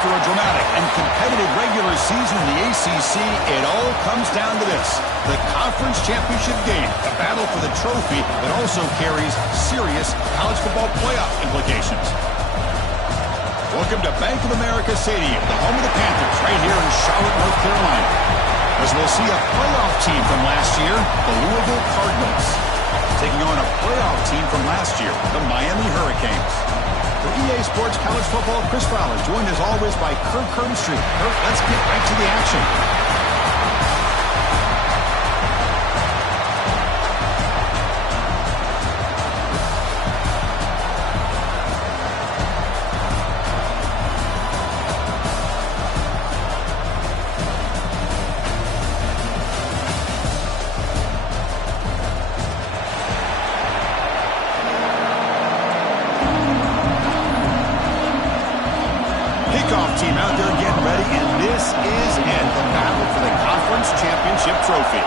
After a dramatic and competitive regular season in the ACC, it all comes down to this: the conference championship game, a battle for the trophy that also carries serious college football playoff implications. Welcome to Bank of America Stadium, the home of the Panthers, right here in Charlotte, North Carolina. As we'll see a playoff team from last year, the Louisville Cardinals, taking on a playoff team from last year, the Miami Hurricanes. For EA Sports College Football, Chris Fowler, joined as always by Kirk Herbstreit. Kirk, let's get right to the action. Team out there getting ready, and this is it, the battle for the conference championship trophy.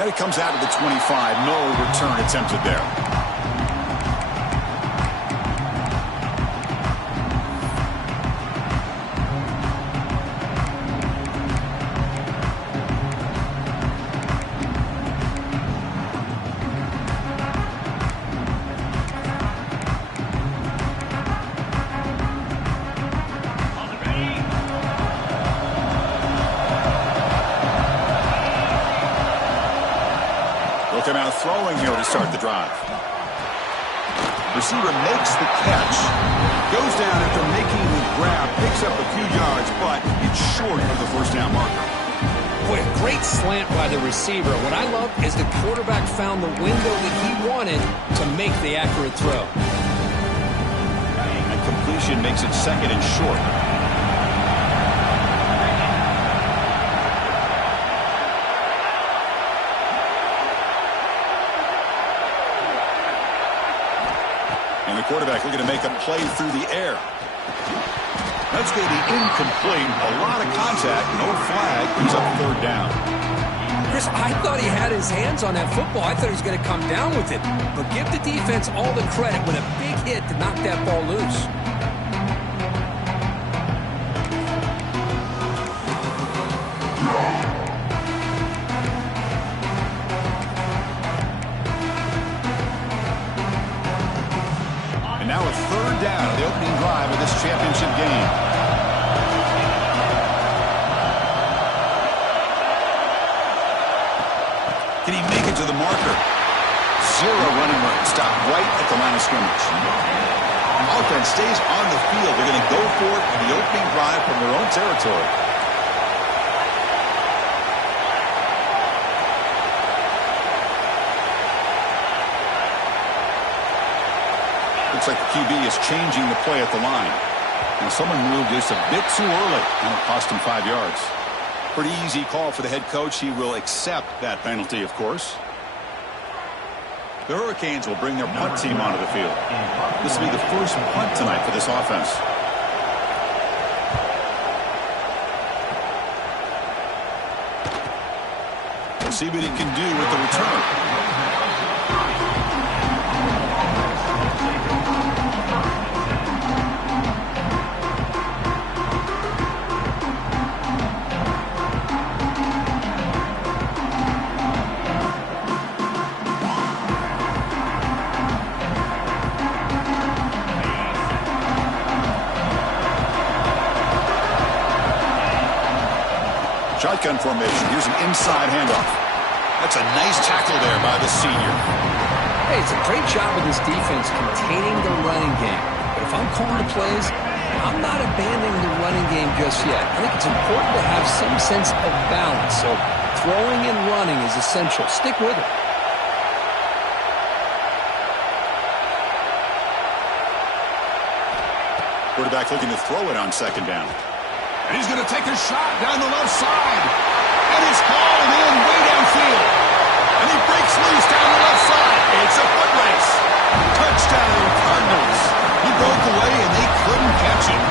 And it comes out of the 25. No return attempted there. Looking out throwing here to start the drive. Receiver makes the catch. Goes down after making the grab. Picks up a few yards, but it's short of the first down marker. Boy, a great slant by the receiver. What I love is the quarterback found the window that he wanted to make the accurate throw. And completion makes it second and short. And the quarterback looking to make a play through the air. That's going to be incomplete. A lot of contact. No flag. Brings up third down. Chris, I thought he had his hands on that football. I thought he was going to come down with it. But give the defense all the credit with a big hit to knock that ball loose. Now a third down of the opening drive of this championship game. Can he make it to the marker? Zero running room. Stop right at the line of scrimmage. Offense stays on the field. They're going to go for it in the opening drive from their own territory. Looks like the QB is changing the play at the line. And someone moved just a bit too early, and it cost him 5 yards. Pretty easy call for the head coach. He will accept that penalty, of course. The Hurricanes will bring their punt team onto the field. This will be the first punt tonight for this offense. We'll see what he can do with the return. Shotgun formation. Here's an inside handoff. That's a nice tackle there by the senior. Hey, it's a great job of this defense containing the running game. But if I'm calling the plays, I'm not abandoning the running game just yet. I think it's important to have some sense of balance. So throwing and running is essential. Stick with it. Quarterback looking to throw it on second down. And he's going to take a shot down the left side. And he's hauled in way downfield. And he breaks loose down the left side. It's a foot race. Touchdown, Cardinals. He broke away, and they couldn't catch him.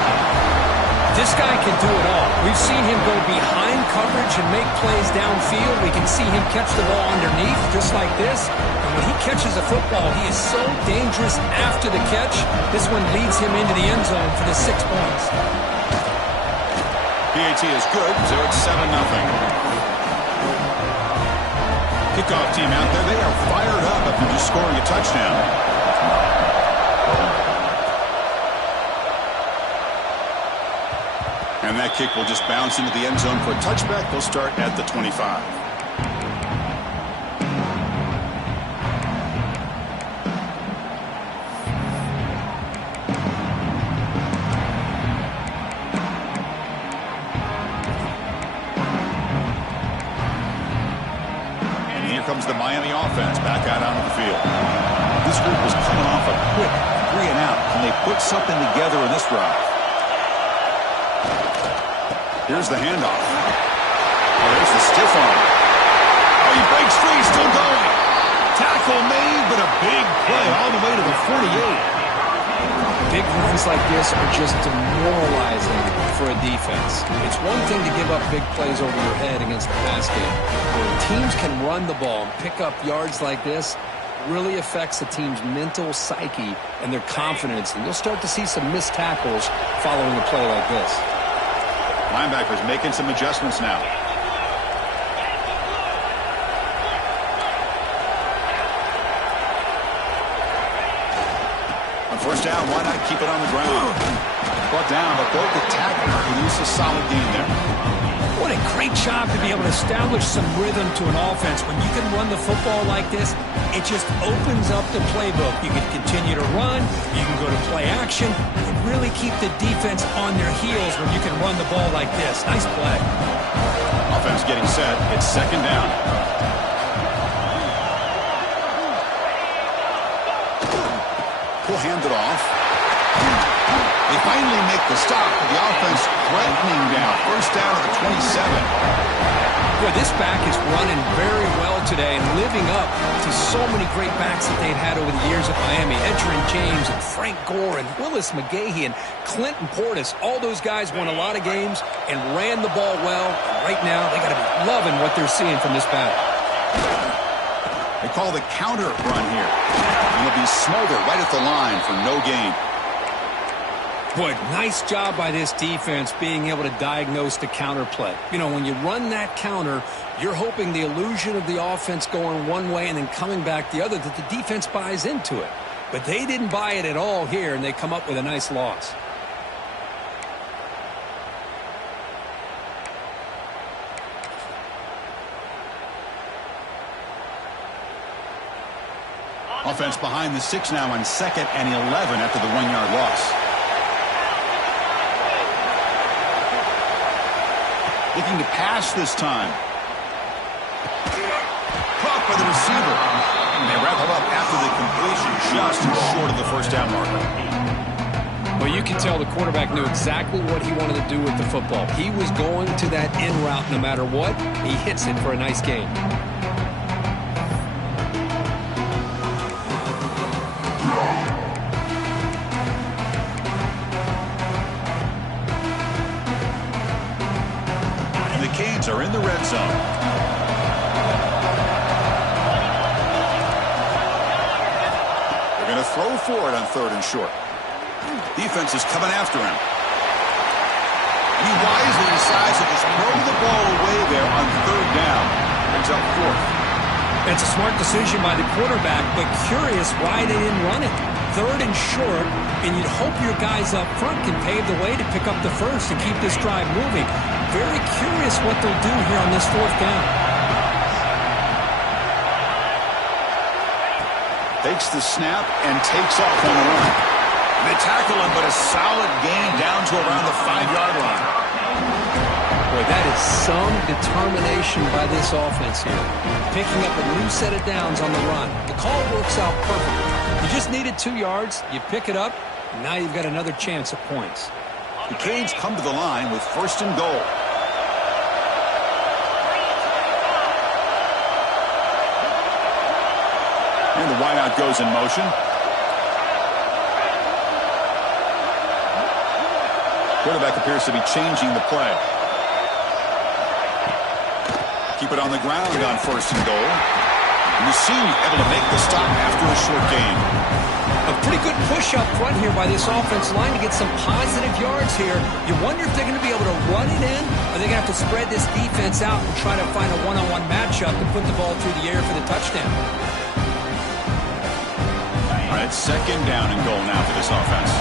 This guy can do it all. We've seen him go behind coverage and make plays downfield. We can see him catch the ball underneath, just like this. And when he catches a football, he is so dangerous after the catch. This one leads him into the end zone for the 6 points. PAT is good, so it's 7-0. Kickoff team out there, they are fired up after just scoring a touchdown. And that kick will just bounce into the end zone for a touchback. They'll start at the 25. And here comes the Miami offense back out onto the field. This group was coming off a quick 3-and-out. Can they put something together in this drive? Here's the handoff. Oh, there's the stiff arm. Oh, he breaks free, still going. Tackle made, but a big play all the way to the 48. Big runs like this are just demoralizing for a defense. It's one thing to give up big plays over your head against the pass game. When teams can run the ball and pick up yards like this, it really affects the team's mental psyche and their confidence. And you'll start to see some missed tackles following a play like this. Linebackers making some adjustments now. On first down, why not keep it on the ground? Brought down, but both the tackler produce a solid gain there. What a great job to be able to establish some rhythm to an offense. When you can run the football like this, it just opens up the playbook. You can continue to run, you can go to play action, and really keep the defense on their heels when you can run the ball like this. Nice play. Offense getting set. It's second down. We'll hand it off. They finally make the stop, but the offense threatening down. First down at the 27. Boy, this back is running very well today and living up to so many great backs that they've had over the years at Miami. Edgerrin James and Frank Gore and Willis McGahee and Clinton Portis. All those guys won a lot of games and ran the ball well. And right now, they got to be loving what they're seeing from this back. They call the counter run here. And it'll be Smolder right at the line for no gain. Boy, nice job by this defense being able to diagnose the counter play. You know, when you run that counter, you're hoping the illusion of the offense going one way and then coming back the other, that the defense buys into it. But they didn't buy it at all here, and they come up with a nice loss. Offense behind the 6 now on 2nd and 11 after the 1-yard loss. Looking to pass this time. Caught by the receiver. And they wrap it up after the completion, just short of the first down marker. Well, you can tell the quarterback knew exactly what he wanted to do with the football. He was going to that in route no matter what. He hits it for a nice gain. Are in the red zone. They're going to throw for it on 3rd and short. Defense is coming after him. He wisely decides to just throw the ball away there on 3rd down. Brings up 4th. It's a smart decision by the quarterback, but curious why they didn't run it. 3rd and short, and you'd hope your guys up front can pave the way to pick up the first and keep this drive moving. Very curious what they'll do here on this 4th down. Takes the snap and takes off on the run. They tackle him, but a solid gain down to around the 5-yard line. Boy, that is some determination by this offense here. Picking up a new set of downs on the run. The call works out perfectly. You just needed 2 yards. You pick it up, and now you've got another chance at points. The Canes come to the line with 1st and goal. And the wideout goes in motion. Quarterback appears to be changing the play. Keep it on the ground on 1st and goal. And the senior able to make the stop after a short gain. A pretty good push up front here by this offensive line to get some positive yards here. You wonder if they're going to be able to run it in, or they're going to have to spread this defense out and try to find a one-on-one matchup and put the ball through the air for the touchdown. All right, 2nd down and goal now for this offense.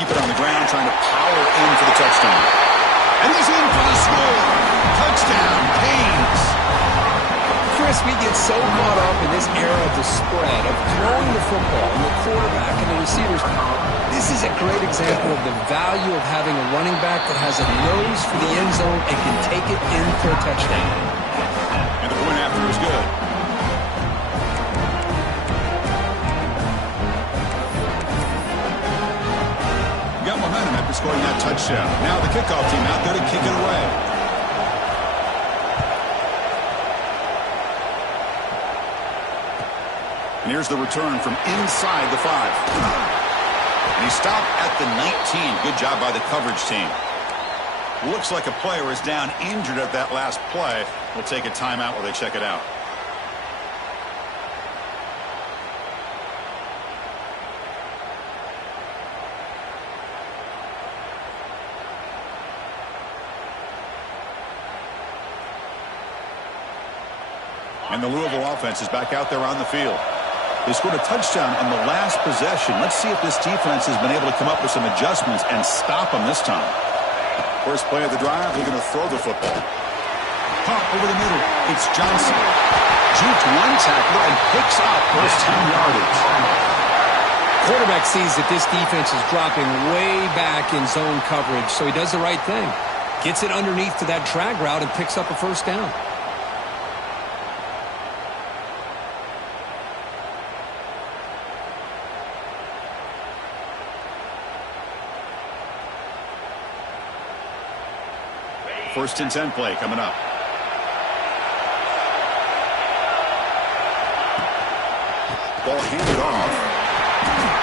Keep it on the ground, trying to power in for the touchdown. And he's in for the score. Touchdown, Canes. Chris, we get so caught up in this era of the spread, of throwing the football, and the quarterback and the receivers. This is a great example of the value of having a running back that has a nose for the end zone and can take it in for a touchdown. And the point after is good. Got momentum after scoring that touchdown. Now the kickoff team out there to kick it away. And here's the return from inside the 5. And he stopped at the 19. Good job by the coverage team. Looks like a player is down injured at that last play. We'll take a timeout while they check it out. And the Louisville offense is back out there on the field. They scored a touchdown on the last possession. Let's see if this defense has been able to come up with some adjustments and stop them this time. First play of the drive, they're going to throw the football. Pump over the middle. It's Johnson. Juked one tackler and picks up first 10 yardage. Quarterback sees that this defense is dropping way back in zone coverage, so he does the right thing. Gets it underneath to that drag route and picks up a first down. First and 10 play coming up. Ball handed off.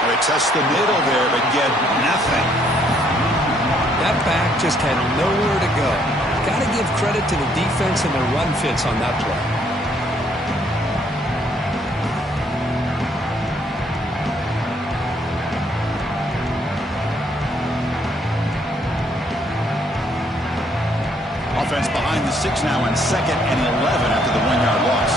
They test the middle there, but get nothing. That back just had nowhere to go. Got to give credit to the defense and their run fits on that play. Offense behind the 6 now on 2nd and 11 after the 1-yard loss.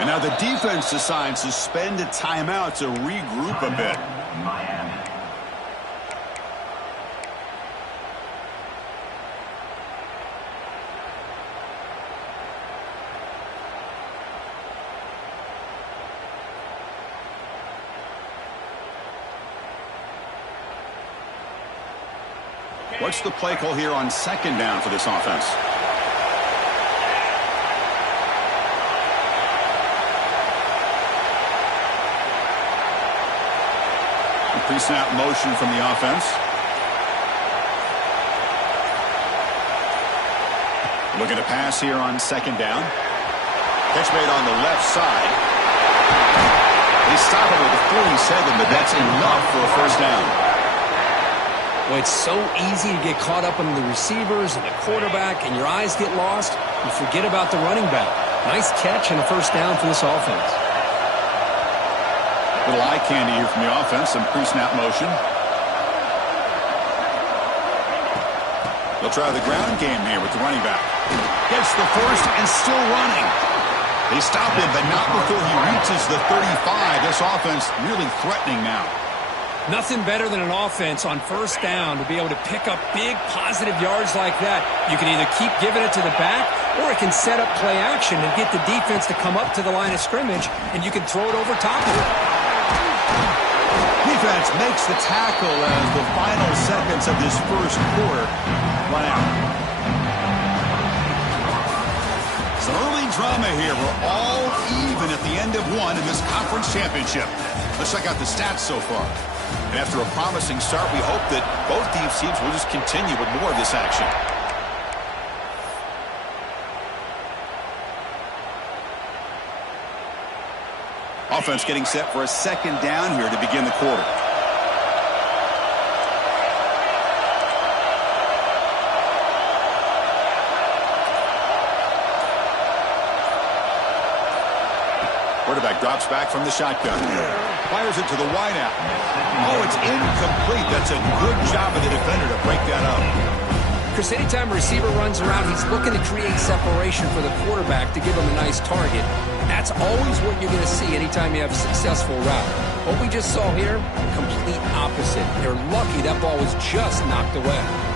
And now the defense decides to spend a timeout to regroup a bit. What's the play call here on 2nd down for this offense? Pre-snap motion from the offense. Looking to pass here on 2nd down. Catch made on the left side. They stop him with a 47, but that's enough for a first down. Well, it's so easy to get caught up in the receivers and the quarterback, and your eyes get lost. You forget about the running back. Nice catch and a first down for this offense. Little eye candy here from the offense. Some pre-snap motion. They'll try the ground game here with the running back. Gets the first and still running. They stop him, but not before he reaches the 35. This offense really threatening now. Nothing better than an offense on first down to be able to pick up big positive yards like that. You can either keep giving it to the back, or it can set up play action and get the defense to come up to the line of scrimmage, and you can throw it over top of it. Defense makes the tackle as the final seconds of this first quarter run out. Some early drama here. We're all even at the end of one in this conference championship. Let's check out the stats so far. And after a promising start, we hope that both these teams will just continue with more of this action. Offense getting set for a second down here to begin the quarter. Quarterback drops back from the shotgun. Fires it to the wideout. Oh, it's incomplete. That's a good job of the defender to break that up. Chris, anytime a receiver runs around, he's looking to create separation for the quarterback to give him a nice target. That's always what you're going to see anytime you have a successful route. What we just saw here, complete opposite. They're lucky that ball was just knocked away.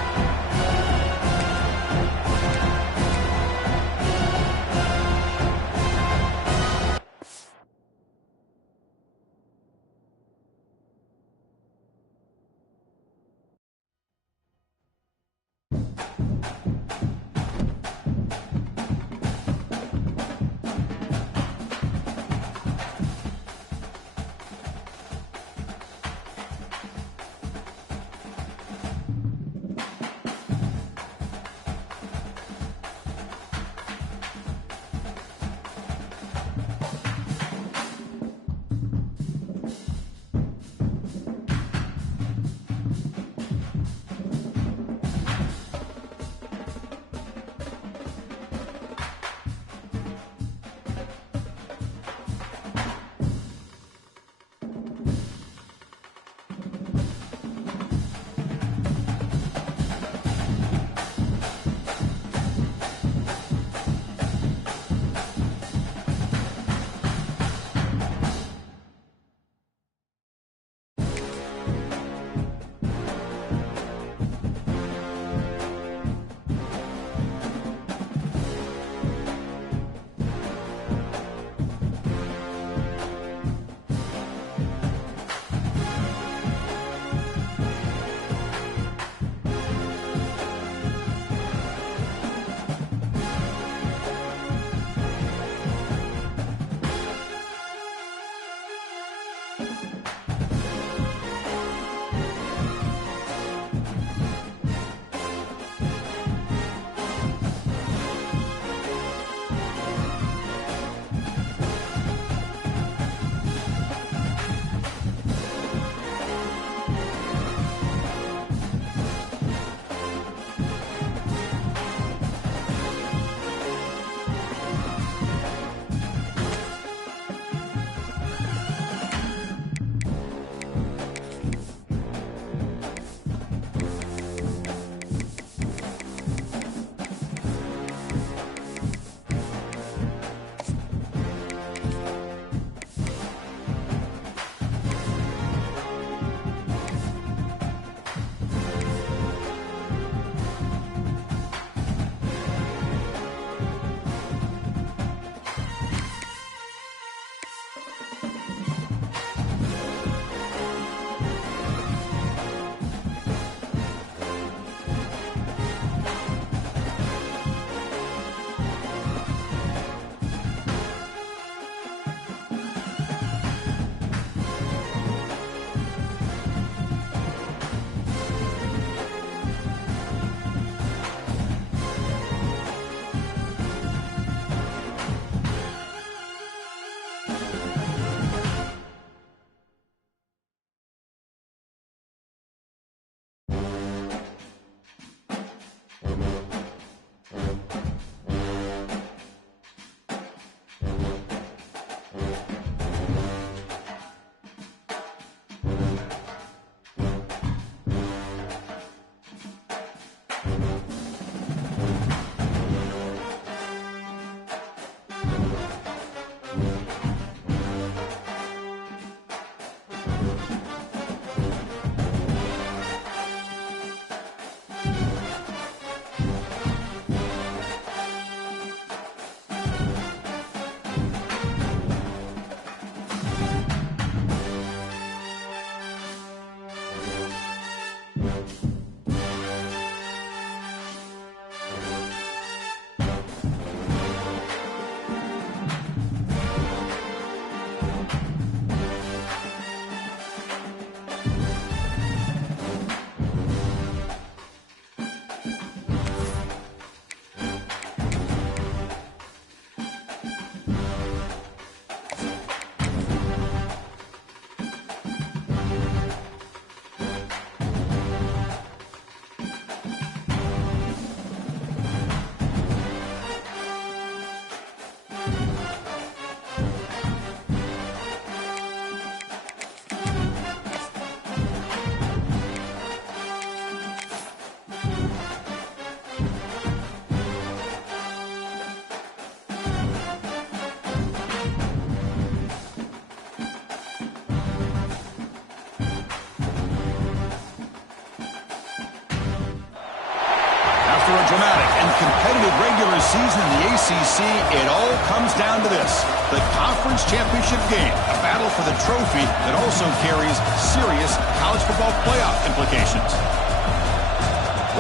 dramatic and competitive regular season in the ACC, it all comes down to this: the conference championship game, a battle for the trophy that also carries serious college football playoff implications.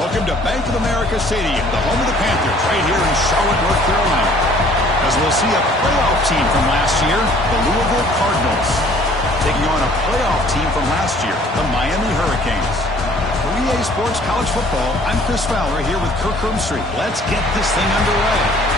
Welcome to Bank of America Stadium, the home of the Panthers, right here in Charlotte, North Carolina. As we'll see a playoff team from last year, the Louisville Cardinals, taking on a playoff team from last year, the Miami Hurricanes. For EA Sports College Football, I'm Chris Fowler here with Kirk Herbstreit. Let's get this thing underway.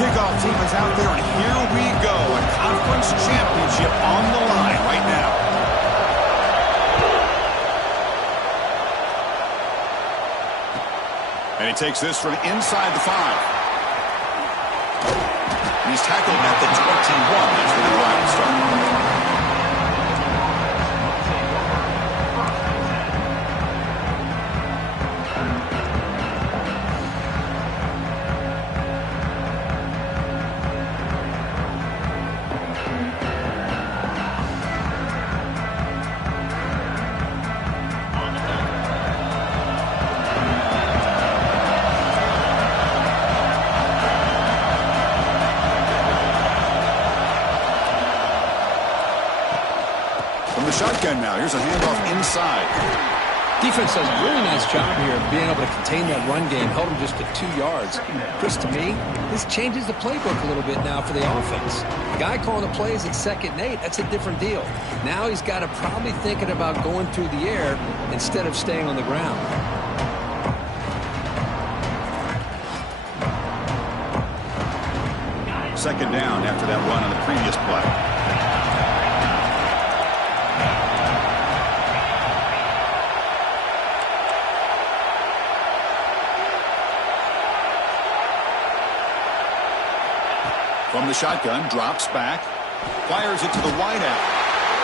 Kickoff team is out there, and here we go. A conference championship on the line right now. And he takes this from inside the 5. And he's tackled at the 21. That's where the drive will start. From the shotgun now, here's a handoff inside. Defense does a really nice job here of being able to contain that run game, held him just to 2 yards. Chris, to me, this changes the playbook a little bit now for the offense. The guy calling the plays at 2nd and 8, that's a different deal. Now he's got to probably thinking about going through the air instead of staying on the ground. Second down after that run on the previous play. From the shotgun, drops back, fires it to the wideout.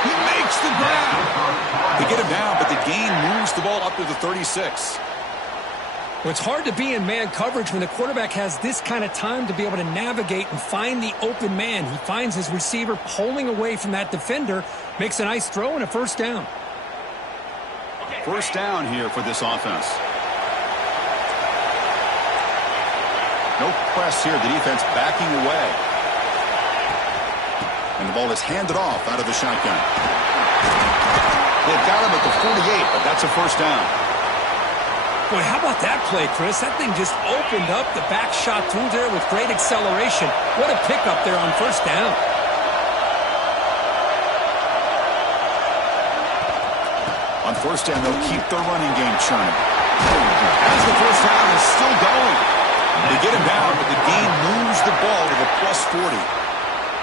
He makes the grab. They get him down, but the gain moves the ball up to the 36. Well, it's hard to be in man coverage when the quarterback has this kind of time to be able to navigate and find the open man. He finds his receiver pulling away from that defender, makes a nice throw and a first down. First down here for this offense. No press here, the defense backing away. And the ball is handed off out of the shotgun. They've got him at the 48, but that's a first down. Boy, how about that play, Chris? That thing just opened up. The back shot through there with great acceleration. What a pickup there on first down. On first down, they'll keep their running game churning. As the first down is still going. They get him down, but the gain moves the ball to the plus 40.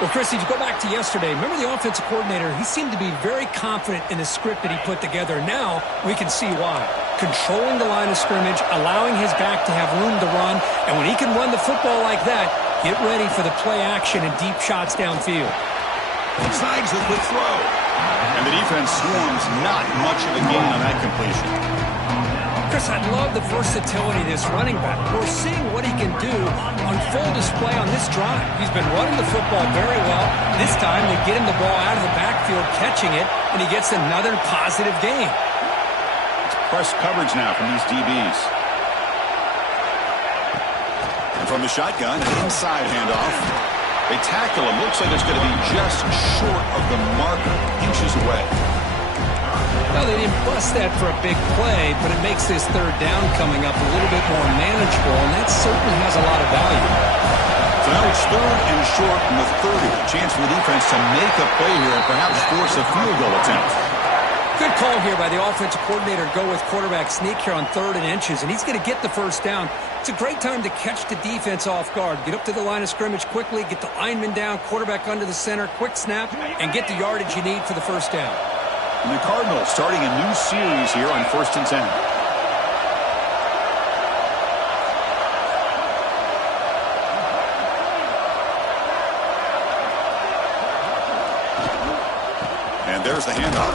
Well, Chris, if you go back to yesterday, remember the offensive coordinator, he seemed to be very confident in the script that he put together. Now we can see why. Controlling the line of scrimmage, allowing his back to have room to run, and when he can run the football like that, get ready for the play action and deep shots downfield. Snags the quick throw. And the defense swarms not much of a gain on that completion. Chris, I love the versatility of this running back. We're seeing what he can do on full display on this drive. He's been running the football very well. This time they get him the ball out of the backfield, catching it, and he gets another positive gain. It's press coverage now from these DBs. And from the shotgun, an inside handoff. They tackle him. Looks like it's going to be just short of the marker, inches away. Well, they didn't bust that for a big play, but it makes this third down coming up a little bit more manageable, and that certainly has a lot of value. So now it's third and short from the 30. A chance for the defense to make a play here and perhaps force a field goal attempt. Good call here by the offensive coordinator. Go with quarterback sneak here on 3rd and inches, and he's going to get the first down. It's a great time to catch the defense off guard. Get up to the line of scrimmage quickly, get the lineman down, quarterback under the center, quick snap, and get the yardage you need for the first down. And the Cardinals starting a new series here on 1st and 10. And there's the handoff.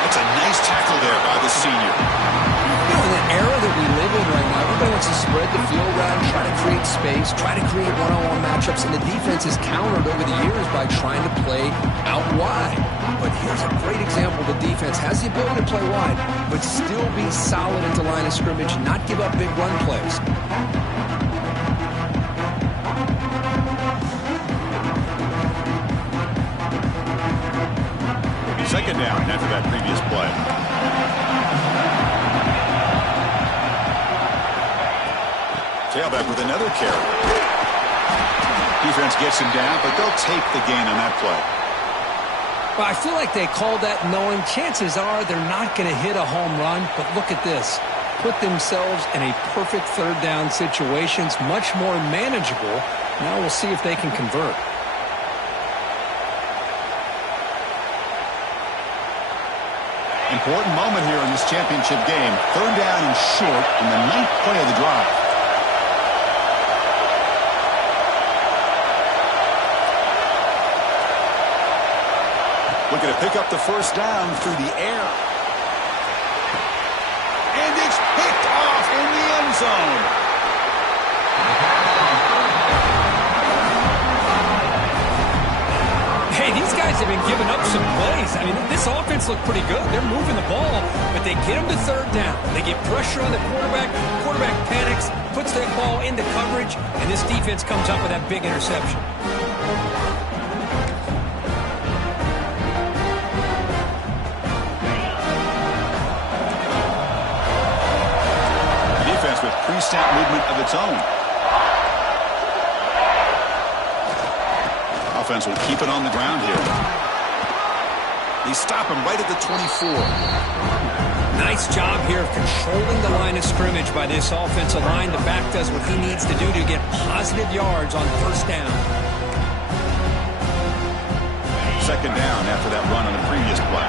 That's a nice tackle there by the senior. You know, in the era that we live in right now, everybody wants to spread the field around, try to create space, try to create one-on-one matchups, and the defense is countered over the years by trying to play out wide. But here's a great example. The defense has the ability to play wide, but still be solid into line of scrimmage, not give up big run plays. Second down after that previous play. Tailback with another carry. Defense gets him down, but they'll take the gain on that play. Well, I feel like they called that knowing chances are they're not going to hit a home run, but look at this. Put themselves in a perfect third down situations, much more manageable. Now we'll see if they can convert. Important moment here in this championship game. Third down and short in the 9th play of the drive. Looking to pick up the first down through the air. And it's picked off in the end zone. Hey, these guys have been giving up some plays. I mean, this offense looked pretty good. They're moving the ball, but they get them to third down. They get pressure on the quarterback. Quarterback panics, puts their ball into coverage, and this defense comes up with that big interception. The defense with pre-snap movement of its own. Offense will keep it on the ground here. They stop him right at the 24. Nice job here of controlling the line of scrimmage by this offensive line. The back does what he needs to do to get positive yards on first down. Second down after that run on the previous play.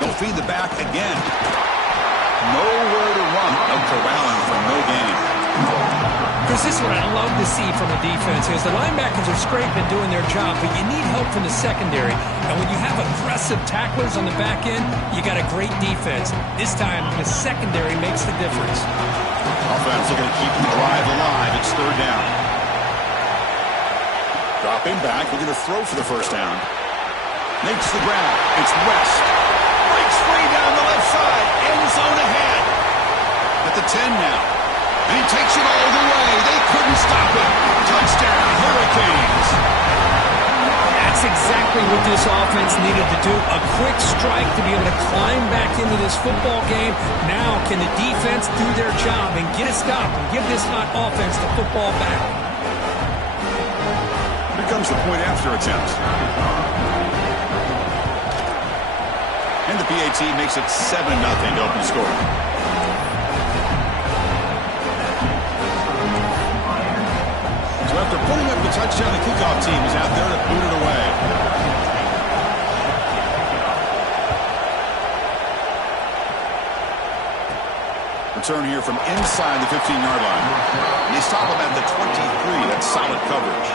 They'll feed the back again. Nowhere to run. No corralling for no gain. Chris, this is what I love to see from a defense is the linebackers are scraping and doing their job, but you need help from the secondary. And when you have aggressive tacklers on the back end, you got a great defense. This time, the secondary makes the difference. Offense looking to keep the drive alive. It's third down. Dropping back, looking to throw for the first down. Makes the ground. It's West. Breaks free down the left side. End zone ahead. At the 10 now. And he takes it all the way. They couldn't stop him. Touchdown, Hurricanes. That's exactly what this offense needed to do. A quick strike to be able to climb back into this football game. Now can the defense do their job and get a stop and give this hot offense the football back? Here comes the point after attempt. And the PAT makes it 7-0 to open the score. So after putting up the touchdown, the kickoff team is out there to boot it away. Return here from inside the 15-yard line. And they stop him at the 23. That's solid coverage.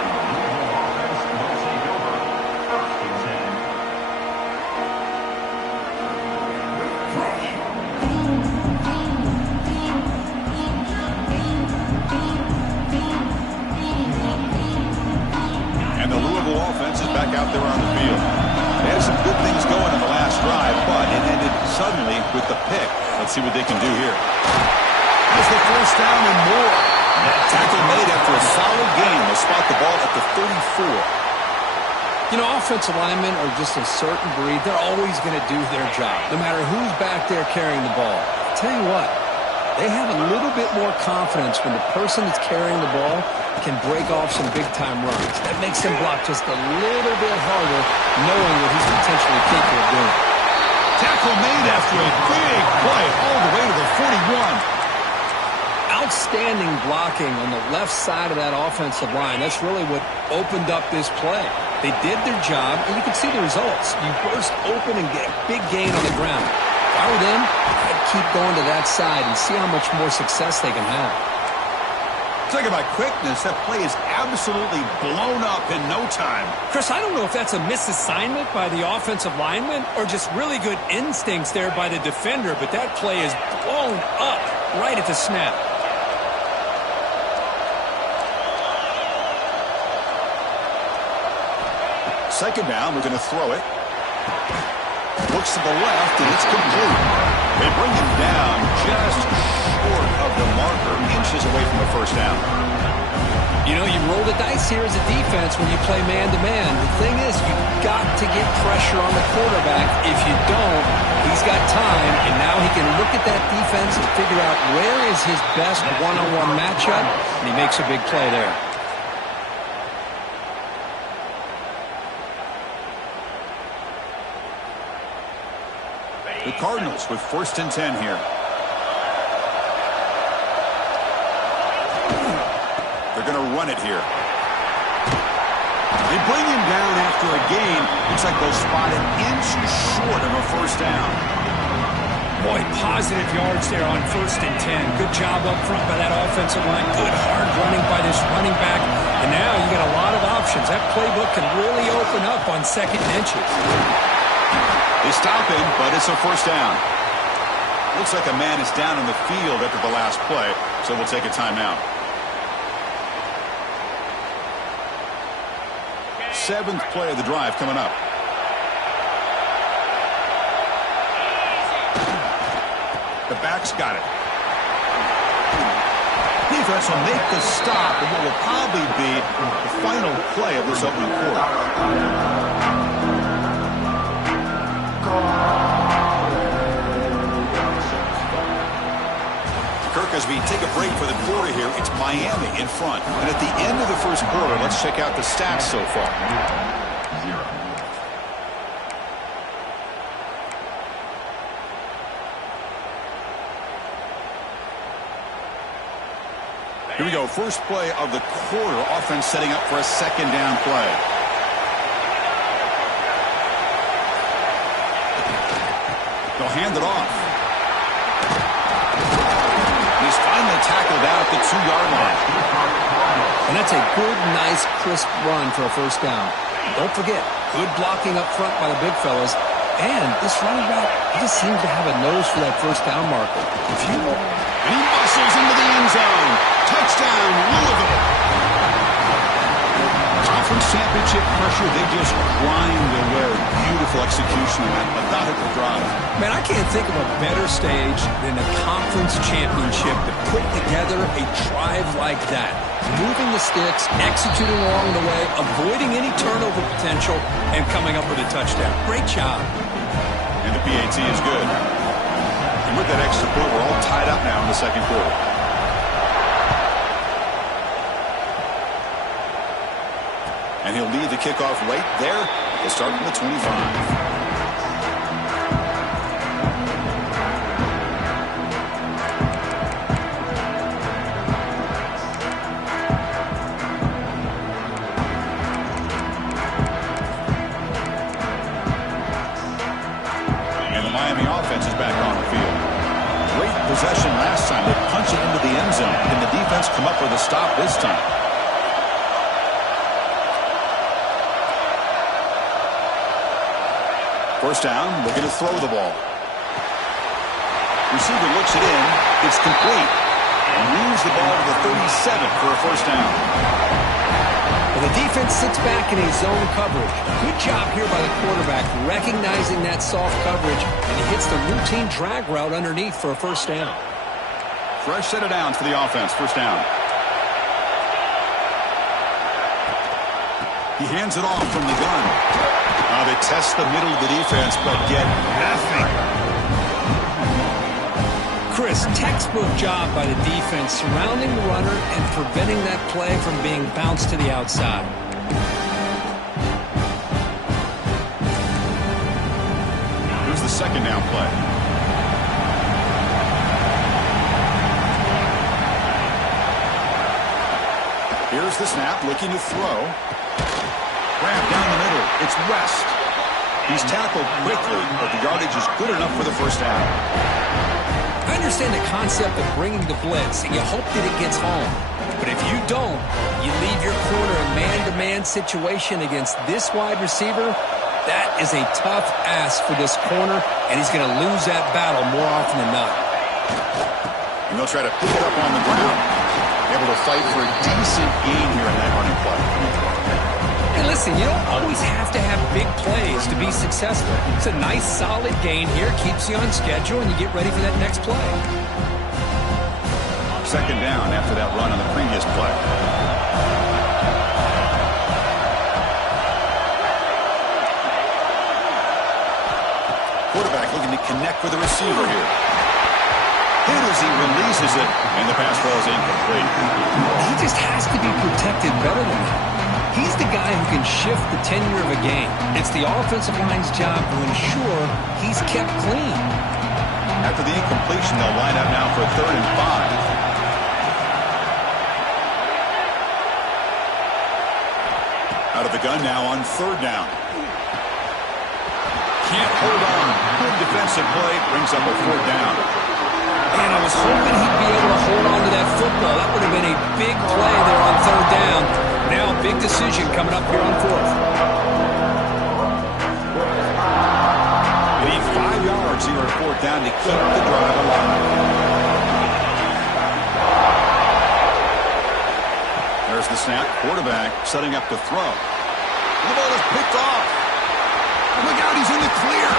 Offense is back out there on the field. They had some good things going in the last drive, but it ended suddenly with the pick. Let's see what they can do here. Has the first down and more. Tackle made after a solid gain. They'll spot the ball at the 34. You know, offensive linemen are just a certain breed. They're always going to do their job, no matter who's back there carrying the ball. I'll tell you what, they have a little bit more confidence when the person that's carrying the ball can break off some big-time runs. That makes them block just a little bit harder, knowing what he's potentially capable of doing. Tackle made after a big play all the way to the 41. Outstanding blocking on the left side of that offensive line. That's really what opened up this play. They did their job, and you can see the results. You burst open and get a big gain on the ground. If I were them, I'd keep going to that side and see how much more success they can have. Talk about quickness. That play is absolutely blown up in no time. Chris, I don't know if that's a misassignment by the offensive lineman or just really good instincts there by the defender, but that play is blown up right at the snap. Second down, we're going to throw it. Looks to the left, and it's complete. They bring him down just short of the marker, inches away from the first down. You know, you roll the dice here as a defense when you play man-to-man. The thing is, you've got to get pressure on the quarterback. If you don't, he's got time, and now he can look at that defense and figure out where is his best one-on-one matchup, and he makes a big play there. The Cardinals with 1st and 10 here. They're going to run it here. They bring him down after a gain. Looks like they'll spot an inch short of a first down. Boy, positive yards there on 1st and 10. Good job up front by that offensive line. Good hard running by this running back. And now you got a lot of options. That playbook can really open up on 2nd and inches. They stop him, but it's a first down. Looks like a man is down in the field after the last play, so we'll take a timeout. 7th play of the drive coming up. The back's got it. Defense will make the stop, and what will probably be the final play of this opening quarter. Kirk, as we take a break for the quarter here, it's Miami in front. And at the end of the first quarter, let's check out the stats so far. Here we go. First play of the quarter. Offense setting up for a 2nd down play. They'll hand it off. He's finally tackled out at the 2-yard line. And that's a good, nice, crisp run for a first down. Don't forget, good blocking up front by the big fellas. And this running back, he just seems to have a nose for that first down marker. And he muscles into the end zone. Touchdown, Louisville. Conference championship pressure, they just grind away. Beautiful execution on that methodical drive. Man, I can't think of a better stage than a conference championship to put together a drive like that. Moving the sticks, executing along the way, avoiding any turnover potential, and coming up with a touchdown. Great job. And the PAT is good. And with that extra point, we're all tied up now in the second quarter. And he'll lead the kickoff right there. He'll start from the 25. Possession last time. They punch it into the end zone. Can the defense come up with a stop this time? First down, looking to throw the ball. Receiver looks it in. It's complete. And moves the ball to the 37 for a first down. And the defense sits back in a zone coverage. Good job here by the quarterback, recognizing that soft coverage, and he hits the routine drag route underneath for a first down. Fresh set of downs for the offense. First down. He hands it off from the gun. They test the middle of the defense, but get nothing. Chris, textbook job by the defense surrounding the runner and preventing that play from being bounced to the outside. Here's the second down play. Here's the snap, looking to throw. Grab down the middle. It's West. He's tackled quickly, but the yardage is good enough for the first down. understand the concept of bringing the blitz, and you hope that it gets home. But if you don't, you leave your corner in man-to-man situation against this wide receiver. That is a tough ask for this corner, and he's going to lose that battle more often than not. And they'll try to pick it up on the ground. Able to fight for a decent gain here in that running play. Hey, listen, you don't always have to have big plays to be successful. It's a nice, solid gain here. Keeps you on schedule, and you get ready for that next play. Second down after that run on the previous play. Quarterback looking to connect with the receiver here. Hit as he releases it, and the pass ball is incomplete. He just has to be protected better than that. He's the guy who can shift the tenure of a game. It's the offensive line's job to ensure he's kept clean. After the incompletion, they'll line up now for 3rd and 5. Out of the gun now on 3rd down. Can't hold on. Good defensive play. Brings up a 4th down. And I was hoping he'd be able to hold on to that football. That would have been a big play there on 3rd down. Now a big decision coming up here on 4th. They need 5 yards here on 4th down to keep the drive alive. There's the snap. Quarterback setting up to throw. The ball is picked off. And look out, he's in the clear.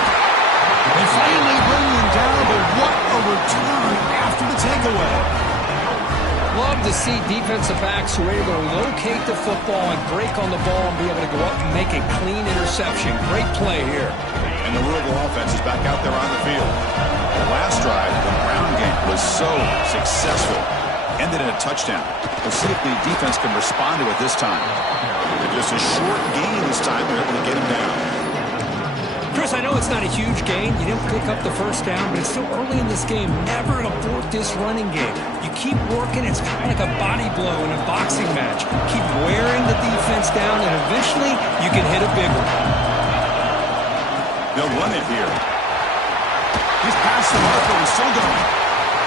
They finally bring him down, but what a return after the takeaway. Love to see defensive backs who are able to locate the football and break on the ball and be able to go up and make a clean interception. Great play here. And the Louisville offense is back out there on the field. The last drive, the ground game was so successful. Ended in a touchdown. We'll see if the defense can respond to it this time. Just a short gain this time. They're able to get him down. Chris, I know it's not a huge gain. You didn't pick up the 1st down, but it's still early in this game. Never abort this running game. You keep working. It's kind of like a body blow in a boxing match. Keep wearing the defense down, and eventually you can hit a big one. They'll run it here. He's past the marker and still going.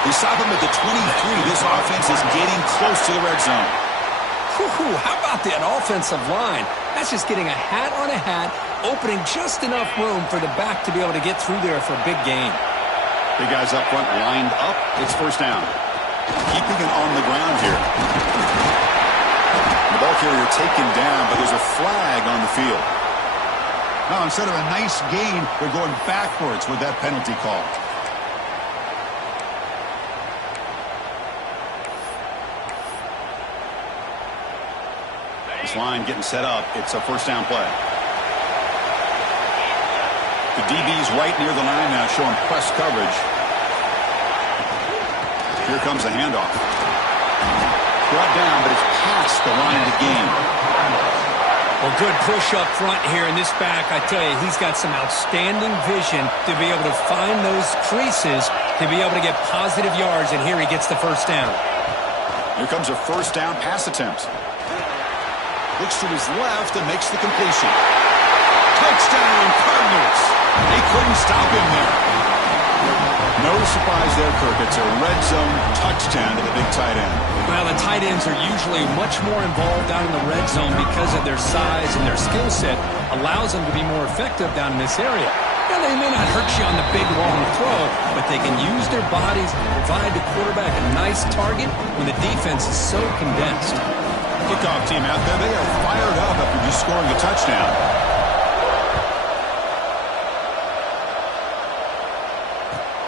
They stop him at the 23. This offense is getting close to the red zone. Whew, how about that offensive line? That's just getting a hat on a hat, opening just enough room for the back to be able to get through there for a big gain. Big guys up front lined up. It's 1st down. Keeping it on the ground here. The ball carrier taken down, but there's a flag on the field. Now, instead of a nice gain, they're going backwards with that penalty call. This line getting set up. It's a 1st down play. The DB's right near the line now, showing press coverage. Here comes the handoff. Brought down, but it's past the line of the game. Well, good push up front here in this back. I tell you, he's got some outstanding vision to be able to find those creases, to be able to get positive yards, and here he gets the 1st down. Here comes a 1st down pass attempt. Looks to his left and makes the completion. Touchdown, Cardinals. They couldn't stop him there. No surprise there, Kirk. It's a red zone touchdown to the big tight end. Well, the tight ends are usually much more involved down in the red zone because of their size and their skill set allows them to be more effective down in this area. Now, they may not hurt you on the big, long throw, but they can use their bodies to provide the quarterback a nice target when the defense is so condensed. Kickoff team out there. They are fired up after just scoring a touchdown.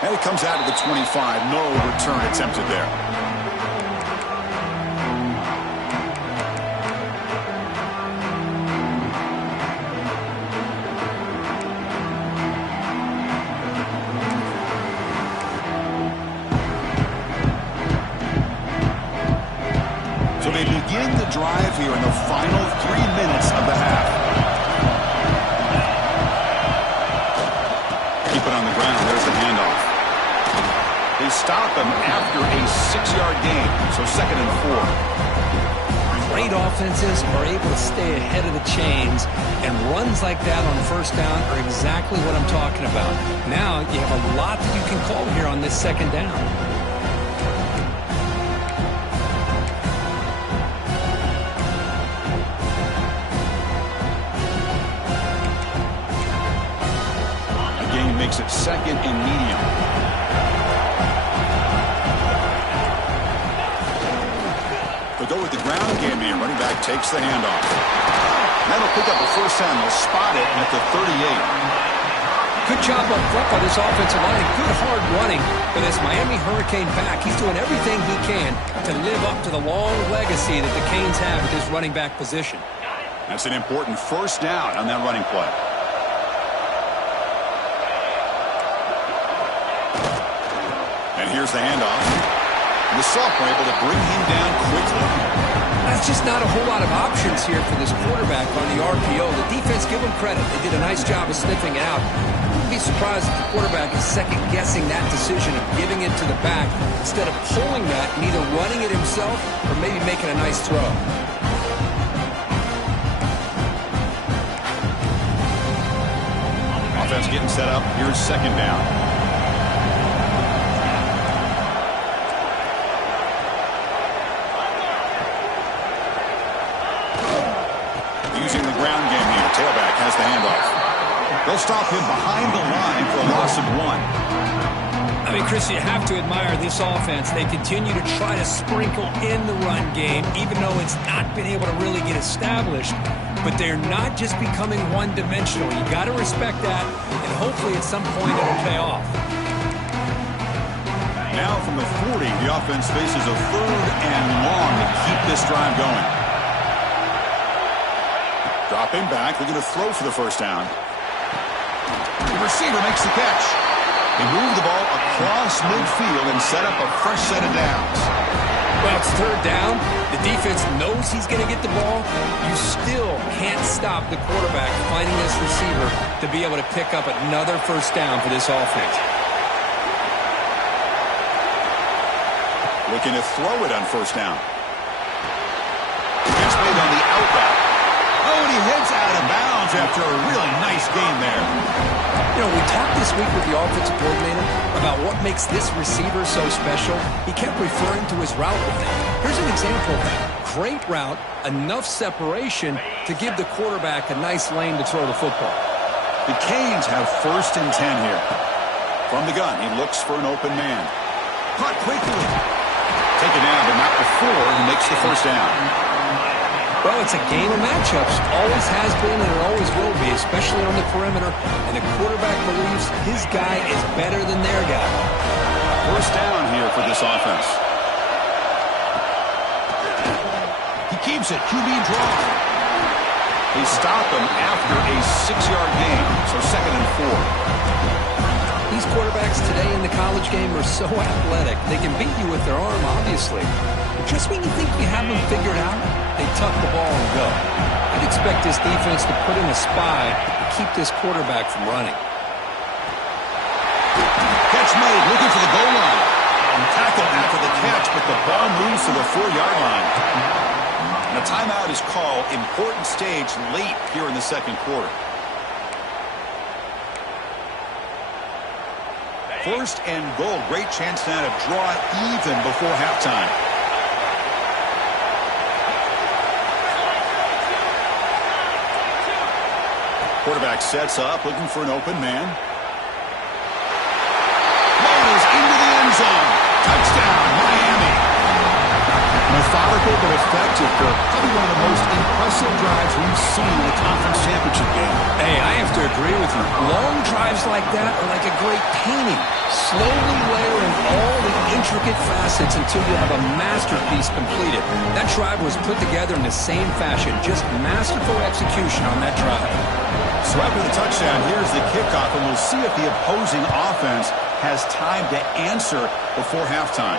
And it comes out of the 25. No return attempted there. So they begin the drive here in the final 3 minutes of the half. Keep it on the ground. There's the handoff. They stop him after a 6-yard gain, so 2nd and 4. great offenses are able to stay ahead of the chains, and runs like that on first down are exactly what I'm talking about. Now you have a lot that you can call here on this second down. Again, makes it second and medium. They'll go with the ground game here. Running back takes the handoff. That'll pick up the first down. They'll spot it at the 38. Good job up front by this offensive line. Good hard running for this Miami Hurricane back. He's doing everything he can to live up to the long legacy that the Canes have at this running back position. That's an important first down on that running play. And here's the handoff. The sophomore able to bring him down quickly. That's just not a whole lot of options here for this quarterback on the RPO. The defense, give them credit. They did a nice job of sniffing it out. I wouldn't be surprised if the quarterback is second-guessing that decision of giving it to the back instead of pulling that and either running it himself or maybe making a nice throw. Offense getting set up. Here's second down. Using the ground game here. Tailback has the handoff. They'll stop him behind the line for a loss of 1. I mean, Chris, you have to admire this offense. They continue to try to sprinkle in the run game, even though it's not been able to really get established. But they're not just becoming one-dimensional. You got to respect that, and hopefully at some point it'll pay off. Now from the 40, the offense faces a 3rd and long to keep this drive going. Dropping back, they're going to throw for the first down. The receiver makes the catch. They move the ball across midfield and set up a fresh set of downs. Well, it's 3rd down. The defense knows he's going to get the ball. You still can't stop the quarterback finding this receiver to be able to pick up another first down for this offense. Looking to throw it on first down. It's made on the out route. Oh, and he heads out of bounds after a really nice game there. You know, we talked this week with the offensive coordinator about what makes this receiver so special. He kept referring to his route with him. Here's an example of that. Great route, enough separation to give the quarterback a nice lane to throw the football. The Canes have 1st and 10 here. From the gun, he looks for an open man. Caught quickly. Taken down, but not before he makes the first down. Well, it's a game of matchups. Always has been and it always will be, especially on the perimeter. And the quarterback believes his guy is better than their guy. First down here for this offense. He keeps it. QB draw. They stop him after a 6-yard gain. So 2nd and 4. These quarterbacks today in the college game are so athletic. They can beat you with their arm, obviously. But just when you think you have them figured out, they tuck the ball and go. I'd expect this defense to put in a spy to keep this quarterback from running. Catch made, looking for the goal line. Tackle after the catch, but the ball moves to the 4-yard line. And a timeout is called. Important stage late here in the second quarter. 1st and goal. Great chance now to draw it even before halftime. Quarterback sets up, looking for an open man. Ball is into the end zone. Touchdown, Miami. Methodical but effective, Kirk. Probably one of the most impressive drives we've seen in a conference championship game. Hey, I have to agree with you. Long drives like that are like a great painting. Slowly layering all the intricate facets until you have a masterpiece completed. That drive was put together in the same fashion. Just masterful execution on that drive. So after the touchdown, here's the kickoff, and we'll see if the opposing offense has time to answer before halftime.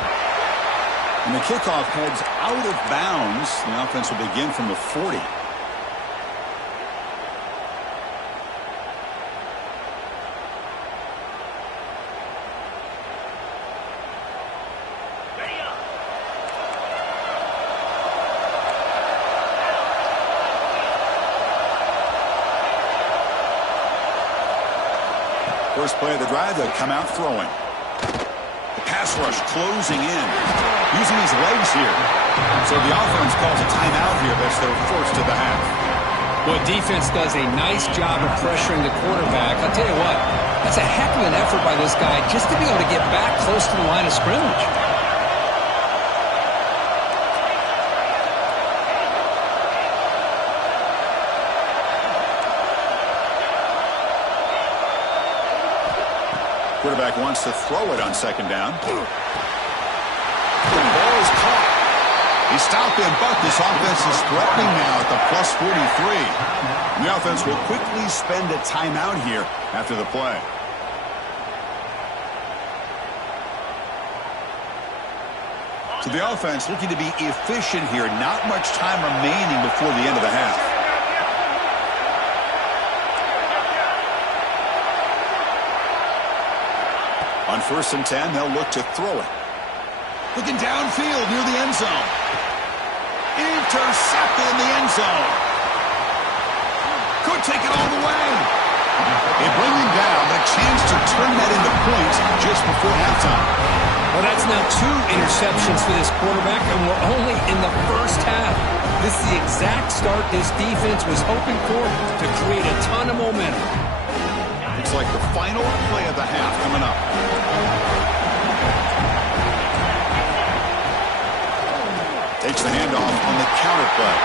And the kickoff heads out of bounds. The offense will begin from the 40. first play of the drive, they'll come out throwing. The pass rush closing in, using his legs here. So the offense calls a timeout here. That's their first of the half. Well, defense does a nice job of pressuring the quarterback. I'll tell you what, that's a heck of an effort by this guy just to be able to get back close to the line of scrimmage. Quarterback wants to throw it on second down. The ball is caught. He stopped in, but this offense is threatening now at the plus 43. The offense will quickly spend a timeout here after the play. So the offense looking to be efficient here. Not much time remaining before the end of the half. On 1st and 10, they'll look to throw it. Looking downfield near the end zone. Intercepted in the end zone. Could take it all the way. They bring him down, but a chance to turn that into points just before halftime. Well, that's now 2 interceptions for this quarterback, and we're only in the first half. This is the exact start this defense was hoping for to create a ton of momentum. It's like the final play of the half coming up. Takes the handoff on the counter play.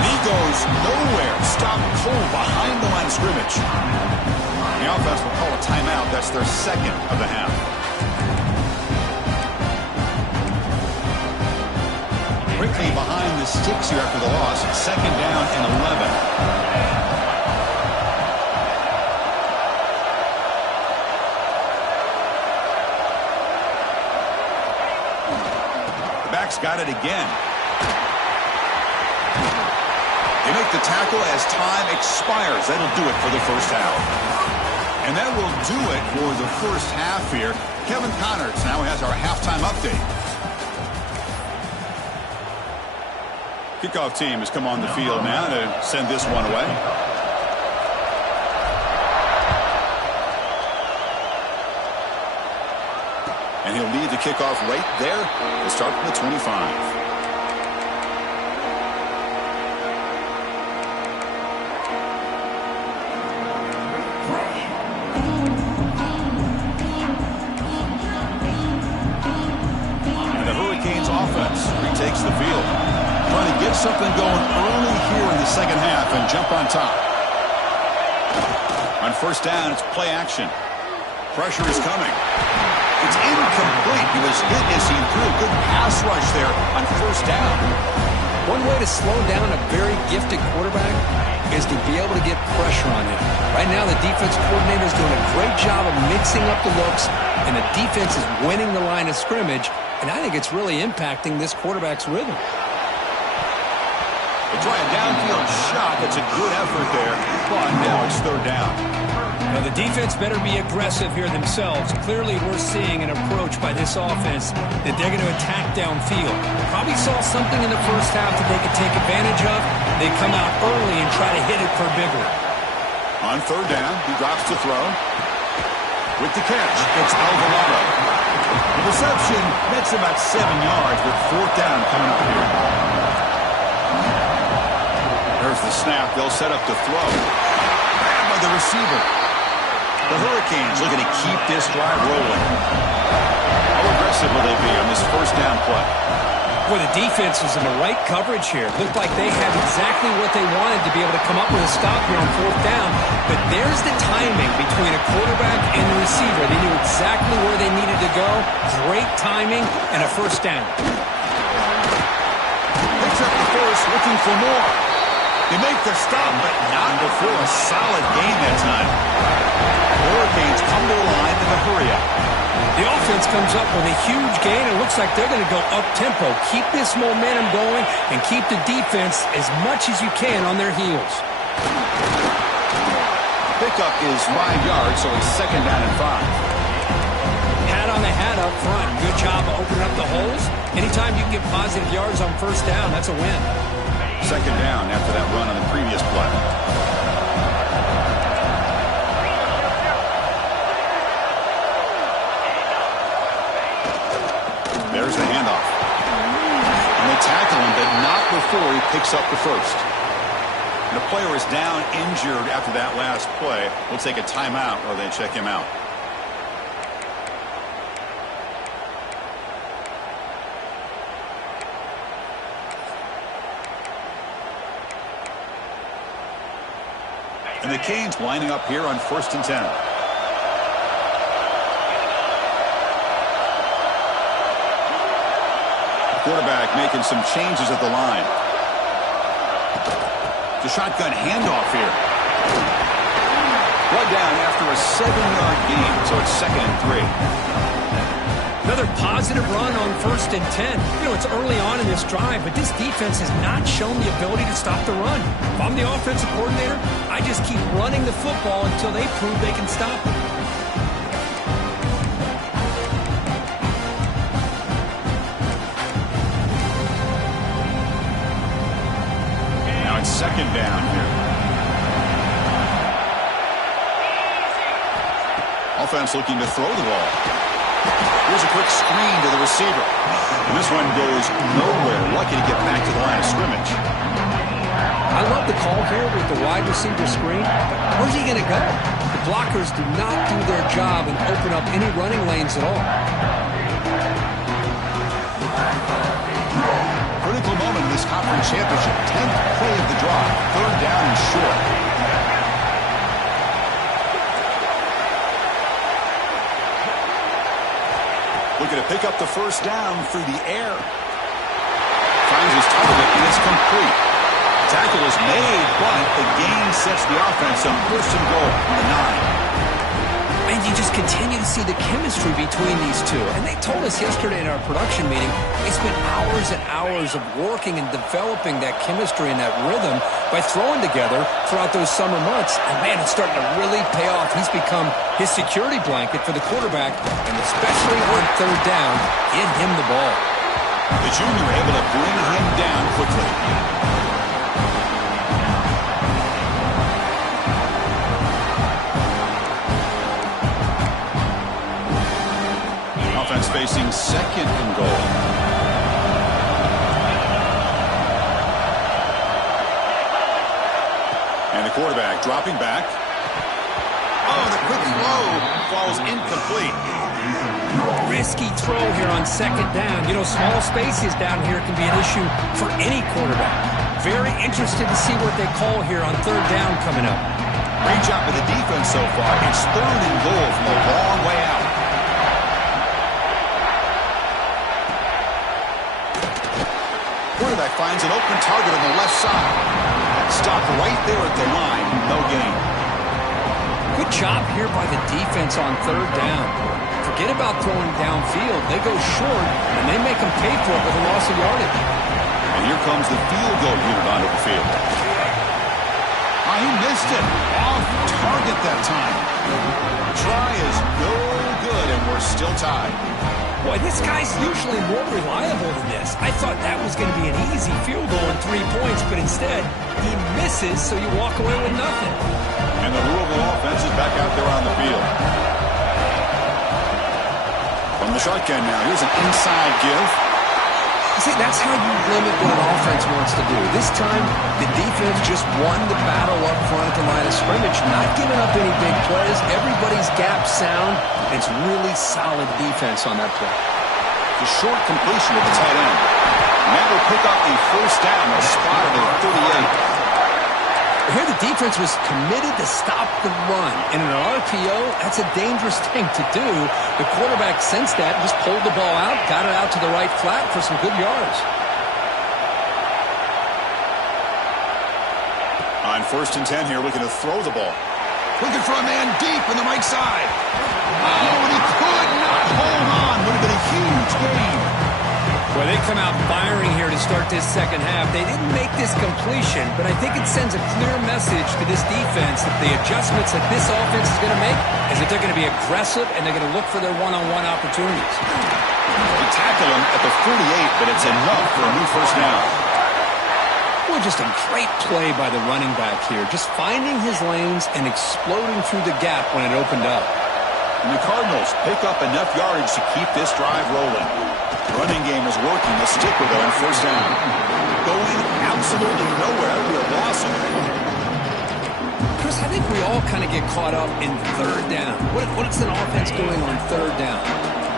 And he goes nowhere. Stopped cold behind the line of scrimmage. The offense will call a timeout. That's their second of the half. Quickly behind the sticks here after the loss. 2nd down and 11. Got it again. They make the tackle as time expires. That'll do it for the first half. And that will do it for the first half here. Kevin Connors now has our halftime update. Kickoff team has come on the field now to send this one away. And he'll lead the kickoff right there to start from the 25. And the Hurricanes offense retakes the field. Trying to get something going early here in the second half and jump on top. On 1st down, it's play action. Pressure is coming. It's incomplete. He was hit as he threw a good pass rush there on 1st down. One way to slow down a very gifted quarterback is to be able to get pressure on him. Right now, the defense coordinator is doing a great job of mixing up the looks, and the defense is winning the line of scrimmage, and I think it's really impacting this quarterback's rhythm. They try a downfield shot. That's a good effort there, but now it's 3rd down. Now, the defense better be aggressive here themselves. Clearly, we're seeing an approach by this offense that they're going to attack downfield. Probably saw something in the first half that they could take advantage of. They come out early and try to hit it for bigger. On 3rd down, he drops to throw. With the catch, it's Alvarado. The reception, that's about 7 yards, but 4th down coming up here. There's the snap. They'll set up to throw. Grabbed by the receiver. The Hurricanes looking to keep this drive rolling. How aggressive will they be on this 1st down play? Boy, the defense is in the right coverage here. Looked like they had exactly what they wanted to be able to come up with a stop here on 4th down. But there's the timing between a quarterback and the receiver. They knew exactly where they needed to go. Great timing and a 1st down. Picks up the first, looking for more. They make the stop, but not before a solid gain that time. The Hurricanes come to the line in a hurry-up. The offense comes up with a huge gain. It looks like they're going to go up-tempo. Keep this momentum going and keep the defense as much as you can on their heels. Pickup is 5 yards, so it's 2nd down and 5. Hat on the hat up front. Good job of opening up the holes. Anytime you can get positive yards on 1st down, that's a win. 2nd down after that run on the previous play. before he picks up the first. The player is down injured after that last play. We'll take a timeout while they check him out. And the Canes lining up here on 1st and 10. Quarterback making some changes at the line. The shotgun handoff here. Brought down after a 7-yard gain, so it's 2nd and 3. Another positive run on 1st and 10. You know, it's early on in this drive, but this defense has not shown the ability to stop the run. If I'm the offensive coordinator, I just keep running the football until they prove they can stop it. Second down here. Offense looking to throw the ball. Here's a quick screen to the receiver. And this one goes nowhere. Lucky to get back to the line of scrimmage. I love the call here with the wide receiver screen. Where's he going to go? The blockers do not do their job and open up any running lanes at all. Critical moment in this conference championship. 10th play of the drive. 3rd down and short. Looking to pick up the first down through the air. Finds his target and it's complete. Tackle is made, but the gain sets the offense on 1st and goal from the 9. And you just continue to see the chemistry between these two. And they told us yesterday in our production meeting, they spent hours and hours of working and developing that chemistry and that rhythm by throwing together throughout those summer months. And, man, it's starting to really pay off. He's become his security blanket for the quarterback, and especially on 3rd down, get him the ball. The junior able to bring him down quickly. Offense facing 2nd and goal. And the quarterback dropping back. Oh, the quick throw falls incomplete. Risky throw here on 2nd down. You know, small spaces down here can be an issue for any quarterback. Very interested to see what they call here on 3rd down coming up. Great job of the defense so far. It's 3rd and goal from a long way out. Quarterback finds an open target on the left side. Stopped right there at the line. No gain. Good job here by the defense on 3rd down. Forget about throwing downfield. They go short, and they make them pay for it with a loss of yardage. And here comes the field goal unit onto the field. Oh, he missed it. Off target that time. Try is no good, and we're still tied. Boy, this guy's usually more reliable than this. I thought that was going to be an easy field goal and 3 points, but instead, he misses, so you walk away with nothing. And the Louisville offense is back out there on the field. From the shotgun now, here's an inside give. See, that's how you limit what an offense wants to do. This time, the defense just won the battle up front at the line of scrimmage, not giving up any big plays. Everybody's gap sound. It's really solid defense on that play. The short completion of the tight end. And that will pick up the first down. A spot at the 38. Here the defense was committed to stop the run. In an RPO, that's a dangerous thing to do. The quarterback sensed that, just pulled the ball out, got it out to the right flat for some good yards. On 1st and 10 here, looking to throw the ball. Looking for a man deep on the right side. Oh, and he could not hold on. Would have been a huge gain. Well, they come out firing here to start this 2nd half. They didn't make this completion, but I think it sends a clear message to this defense that the adjustments that this offense is going to make is that they're going to be aggressive and they're going to look for their one-on-one opportunities. They tackle him at the 48, but it's enough for a new first down. Well, just a great play by the running back here, just finding his lanes and exploding through the gap when it opened up. And the Cardinals pick up enough yardage to keep this drive rolling. The running game is working. They'll stick with it on first down. Going absolutely nowhere to a loss of it. Chris, I think we all kind of get caught up in third down. What's an offense doing on third down?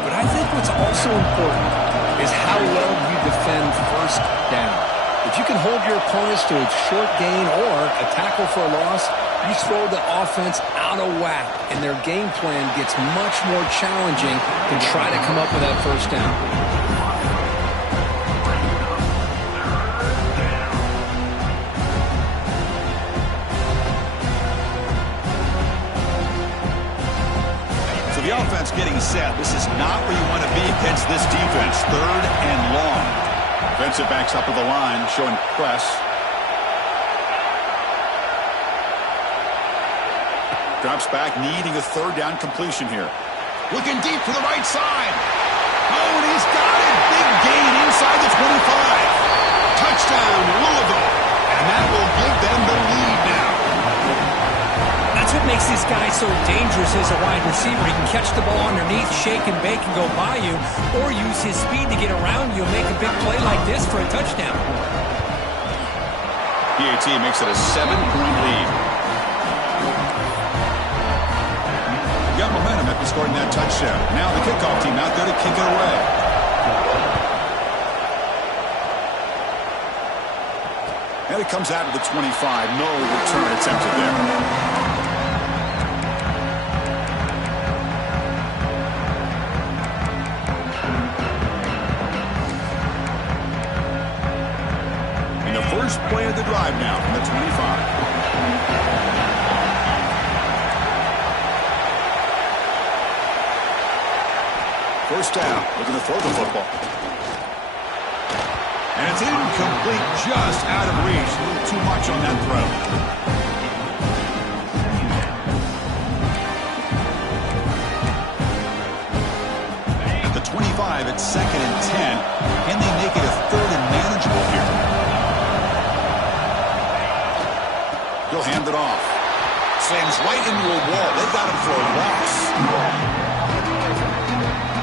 But I think what's also important is how well you defend first down. If you can hold your opponents to a short gain or a tackle for a loss, you throw the offense out of whack, and their game plan gets much more challenging to try to come up with that first down. The offense getting set. This is not where you want to be against this defense. Third and long. Defensive backs up at the line, showing press. Drops back, needing a third down completion here. Looking deep for the right side. Oh, and he's got it. Big gain inside the 25. Touchdown, Louisville. And that will give them the lead now. That's what makes this guy so dangerous as a wide receiver. He can catch the ball underneath, shake and bake and go by you, or use his speed to get around you and make a big play like this for a touchdown. PAT makes it a 7-point lead. Got momentum after scoring that touchdown. Now the kickoff team out there to kick it away. And it comes out of the 25. No return attempted there. First play of the drive now from the 25. First down, looking to throw the football. And it's incomplete, just out of reach. A little too much on that throw. At the 25, it's 2nd and 10. Can they make it a third and manageable here? He'll hand it off. Slams right into a wall. They got him for a loss.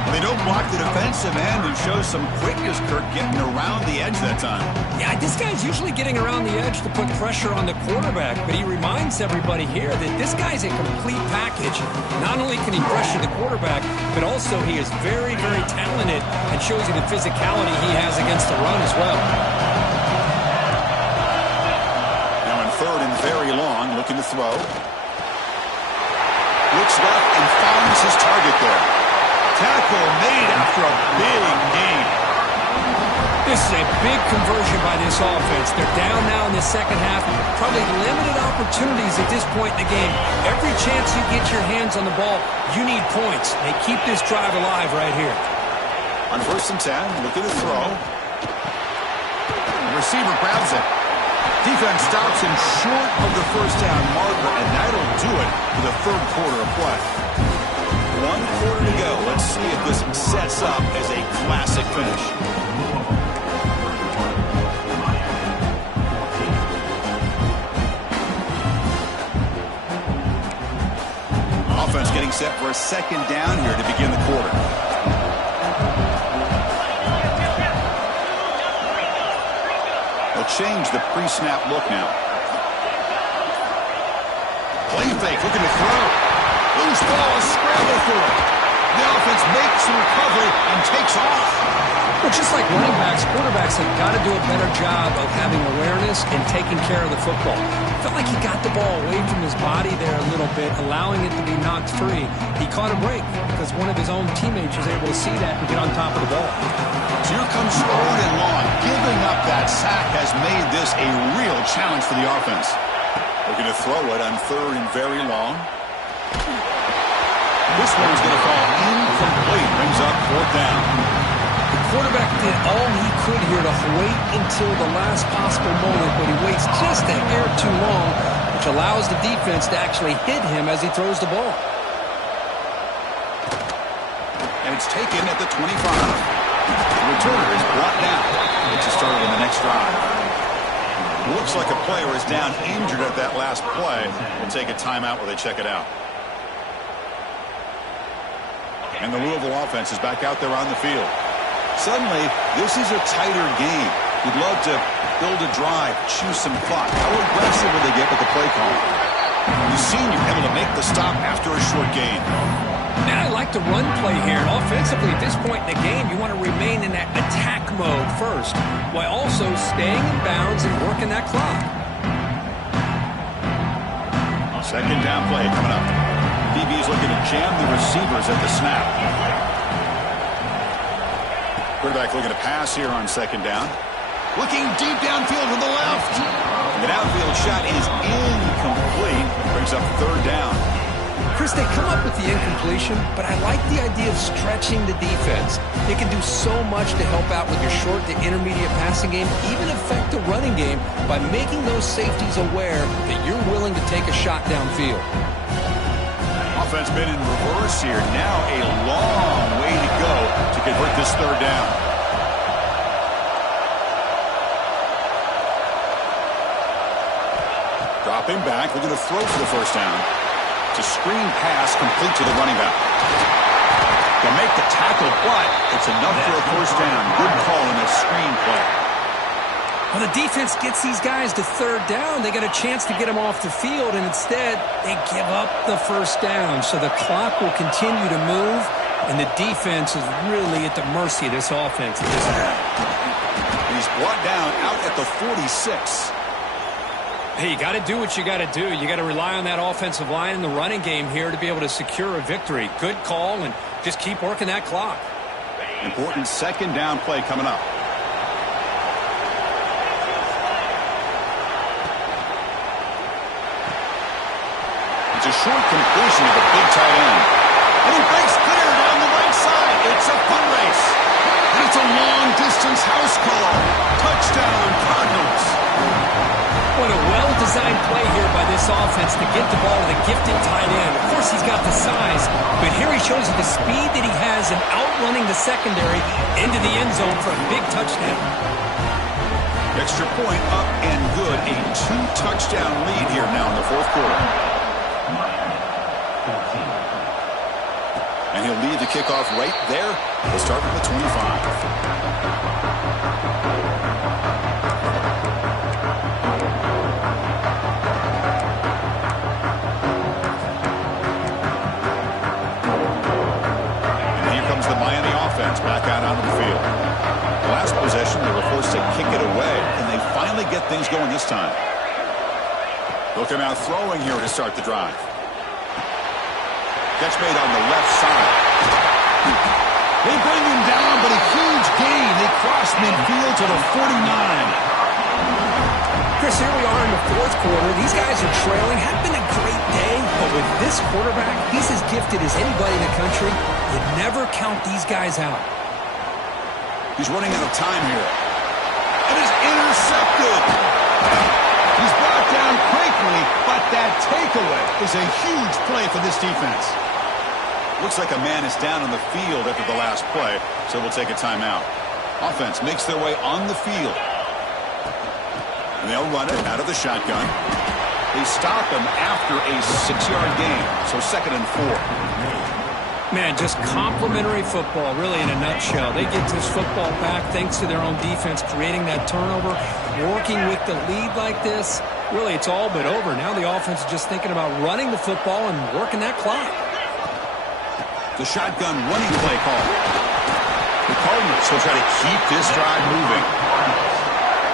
They don't block the defensive end and show some quickness, Kirk, getting around the edge that time. Yeah, this guy's usually getting around the edge to put pressure on the quarterback, but he reminds everybody here that this guy's a complete package. Not only can he pressure the quarterback, but also he is very, very talented and shows you the physicality he has against the run as well. Third and very long, looking to throw. Looks left and finds his target there. Tackle made after a big gain. This is a big conversion by this offense. They're down now in the second half. Probably limited opportunities at this point in the game. Every chance you get your hands on the ball, you need points. They keep this drive alive right here. On 1st and 10, looking to throw. The receiver grabs it. Defense stops him short of the first down marker, and that'll do it for the third quarter of play. 1 quarter to go. Let's see if this sets up as a classic finish. Offense getting set for a 2nd down here to begin the quarter. Change the pre-snap look now. Play fake, looking to throw. Loose ball, a scramble for it. The offense makes the recovery and takes off. Well, just like running backs, quarterbacks have got to do a better job of having awareness and taking care of the football. Felt like he got the ball away from his body there a little bit, allowing it to be knocked free. He caught a break because one of his own teammates was able to see that and get on top of the ball. Here comes 3rd and long. Giving up that sack has made this a real challenge for the offense. Looking to throw it on 3rd and very long. This one's going to fall incomplete. Brings up 4th down. The quarterback did all he could here to wait until the last possible moment, but he waits just a hair too long, which allows the defense to actually hit him as he throws the ball. And it's taken at the 25. The returner is brought down. It's a start on the next drive. Looks like a player is down injured at that last play. We'll take a timeout while they check it out. And the Louisville offense is back out there on the field. Suddenly, this is a tighter game. You'd love to build a drive, choose some clock. How aggressive will they get with the play call? You've seen you able to make the stop after a short gain. Now I like the run play here. And offensively, at this point in the game, you want to remain in that attack mode first, while also staying in bounds and working that clock. Second down play coming up. DB is looking to jam the receivers at the snap. Quarterback looking to pass here on second down. Looking deep downfield to the left. The downfield shot is incomplete. Brings up third down. Chris, they come up with the incompletion, but I like the idea of stretching the defense. They can do so much to help out with your short to intermediate passing game, even affect the running game by making those safeties aware that you're willing to take a shot downfield. Offense been in reverse here. Now a long way to go to convert this third down. Dropping back, looking to throw for the first down. It's a screen pass complete to the running back. They'll make the tackle, but it's enough for a first down. Good call in a screen play. Well, the defense gets these guys to third down. They got a chance to get them off the field, and instead they give up the first down. So the clock will continue to move, and the defense is really at the mercy of this offense at this point. He's brought down out at the 46. Hey, you got to do what you got to do. You got to rely on that offensive line and the running game here to be able to secure a victory. Good call, and just keep working that clock. Important second down play coming up. It's a short completion to the big tight end. And he breaks clear down the right side. It's a foot race. And it's a long-distance house call. Touchdown, Cardinals. What a well-designed play here by this offense to get the ball to the gifted tight end. Of course, he's got the size, but here he shows you the speed that he has in outrunning the secondary into the end zone for a big touchdown. Extra point up and good. A 2-touchdown lead here now in the fourth quarter. And he'll lead the kickoff right there. We'll start from the 25. Back out onto the field. Last possession, they were forced to kick it away, and they finally get things going this time. They'll come out throwing here to start the drive. Catch made on the left side. They bring him down, but a huge gain. They cross midfield to the 49. Chris, here we are in the fourth quarter. These guys are trailing. Hadn't been a great day, but with this quarterback, he's as gifted as anybody in the country. You never count these guys out. He's running out of time here. And is intercepted. He's brought down quickly, but that takeaway is a huge play for this defense. Looks like a man is down on the field after the last play, so we'll take a timeout. Offense makes their way on the field. And they'll run it out of the shotgun. They stop him after a 6-yard gain, so 2nd and 4. Man, just complimentary football, really, in a nutshell. They get this football back thanks to their own defense, creating that turnover, working with the lead like this. Really, it's all but over. Now the offense is just thinking about running the football and working that clock. The shotgun running play call. The Cardinals will try to keep this drive moving.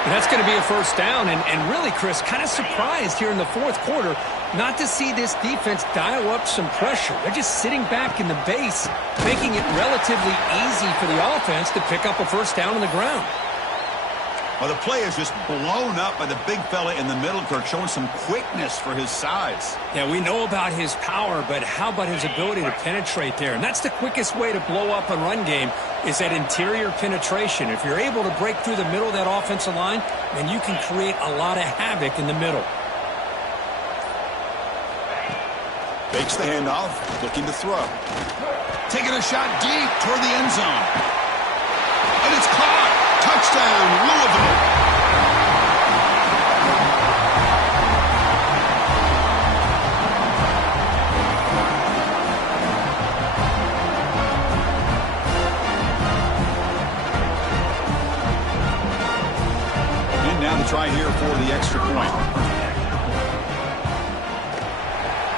And that's going to be a first down. And really, Chris, kind of surprised here in the fourth quarter not to see this defense dial up some pressure. They're just sitting back in the base, making it relatively easy for the offense to pick up a first down on the ground. Well, the play is just blown up by the big fella in the middle, Kirk, showing some quickness for his size. Yeah, we know about his power, but how about his ability to penetrate there? And that's the quickest way to blow up a run game, is that interior penetration. If you're able to break through the middle of that offensive line, then you can create a lot of havoc in the middle. Fakes the handoff, looking to throw. Taking a shot deep toward the end zone. And it's caught. Touchdown, Louisville. try here for the extra point.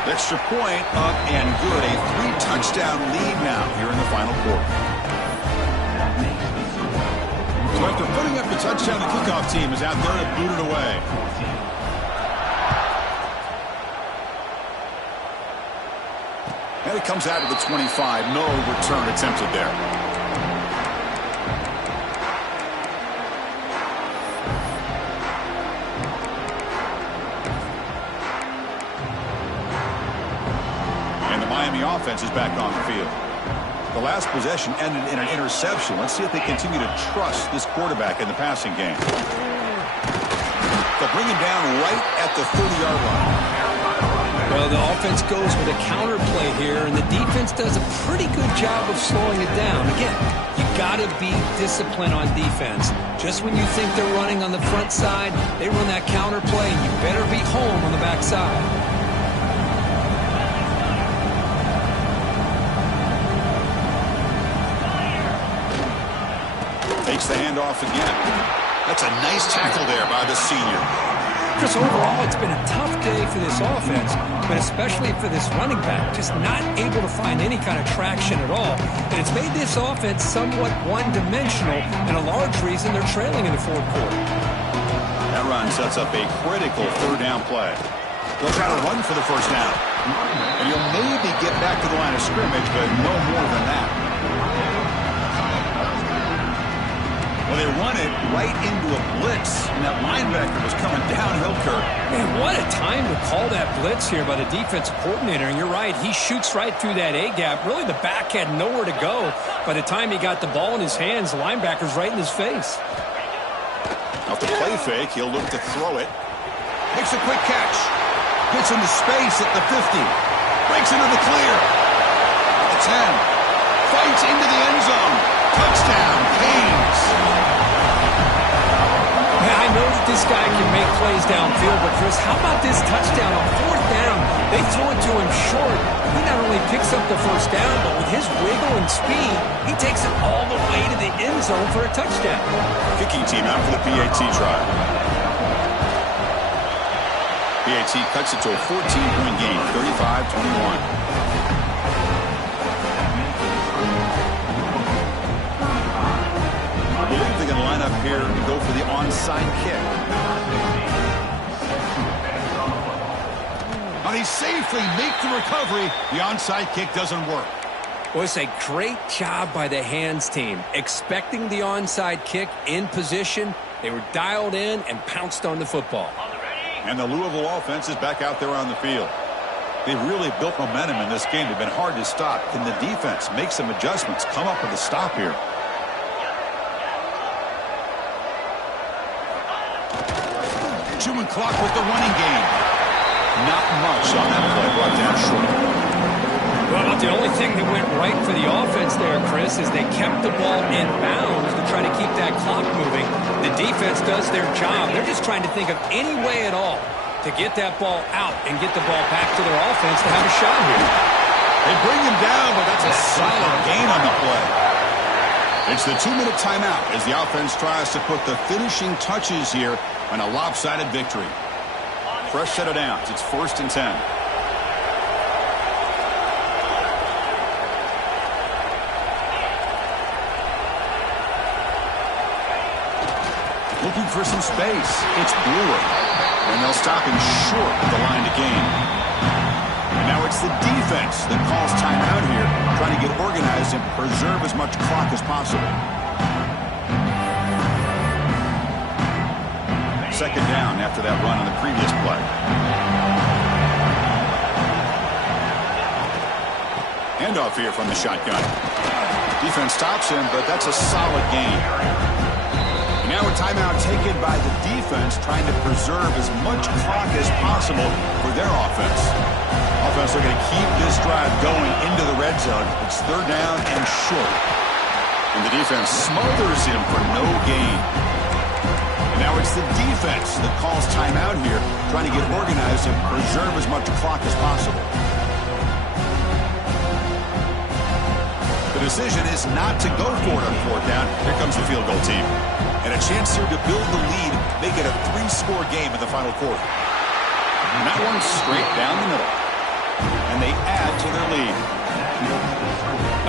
Extra point up and good. A 3-touchdown lead now here in the final quarter. So after putting up the touchdown, the kickoff team is out there to boot it away. And it comes out of the 25. No return attempted there. And the Miami offense is back on the field. The last possession ended in an interception. Let's see if they continue to trust this quarterback in the passing game. They'll bring him down right at the 30-yard line. Well, the offense goes with a counter play here, and the defense does a pretty good job of slowing it down. Again, you got to be disciplined on defense. Just when you think they're running on the front side, they run that counter play, and you better be home on the back side. Takes the handoff again. That's a nice tackle there by the senior. Chris, overall, it's been a tough day for this offense, but especially for this running back, just not able to find any kind of traction at all. And it's made this offense somewhat one-dimensional, and a large reason they're trailing in the fourth quarter. That run sets up a critical third-down play. They'll try to run for the first down. And you'll maybe get back to the line of scrimmage, but no more than that. Well, they run it right into a blitz, and that linebacker was coming downhill, Kirk. Man, what a time to call that blitz here by the defensive coordinator. And you're right, he shoots right through that A-gap. Really, the back had nowhere to go. By the time he got the ball in his hands, the linebacker's right in his face. Off the play fake, he'll look to throw it. Makes a quick catch. Gets into space at the 50. Breaks into the clear. The 10. Fights into the end zone. Touchdown, Canes. I know that this guy can make plays downfield, but Chris, how about this touchdown on fourth down? They throw it to him short. He not only picks up the first down, but with his wiggle and speed, he takes it all the way to the end zone for a touchdown. Kicking team out for the PAT try. PAT cuts it to a 14-point game, 35-21. I believe they're going to line up here to go for the onside kick. Now they safely make the recovery. The onside kick doesn't work. Well, it's a great job by the hands team. Expecting the onside kick in position, they were dialed in and pounced on the football. And the Louisville offense is back out there on the field. They've really built momentum in this game. They've been hard to stop. Can the defense make some adjustments, come up with a stop here? Chewing clock with the running game. Not much on that play, brought down short. Well, the only thing that went right for the offense there, Chris, is they kept the ball in bounds to try to keep that clock moving. The defense does their job. They're just trying to think of any way at all to get that ball out and get the ball back to their offense to have a shot here. They bring him down, but that's a solid gain on the play. It's the 2-minute timeout as the offense tries to put the finishing touches here on a lopsided victory. Fresh set of downs. It's 1st and 10. Looking for some space. It's Brewer. And they'll stop him short of the line to gain. And now it's the defense that calls timeout here, trying to get organized and preserve as much clock as possible. 2nd down after that run on the previous play. Handoff here from the shotgun. Defense stops him, but that's a solid gain. Now a timeout taken by the defense, trying to preserve as much clock as possible for their offense. Offense looking to keep this drive going into the red zone. It's 3rd down and short. And the defense smothers him for no gain. And now it's the defense that calls timeout here, trying to get organized and preserve as much clock as possible. The decision is not to go for it on 4th down. Here comes the field goal team. And a chance here to build the lead, make it a 3 one-score game in the final quarter. And that one's straight down the middle. And they add to their lead.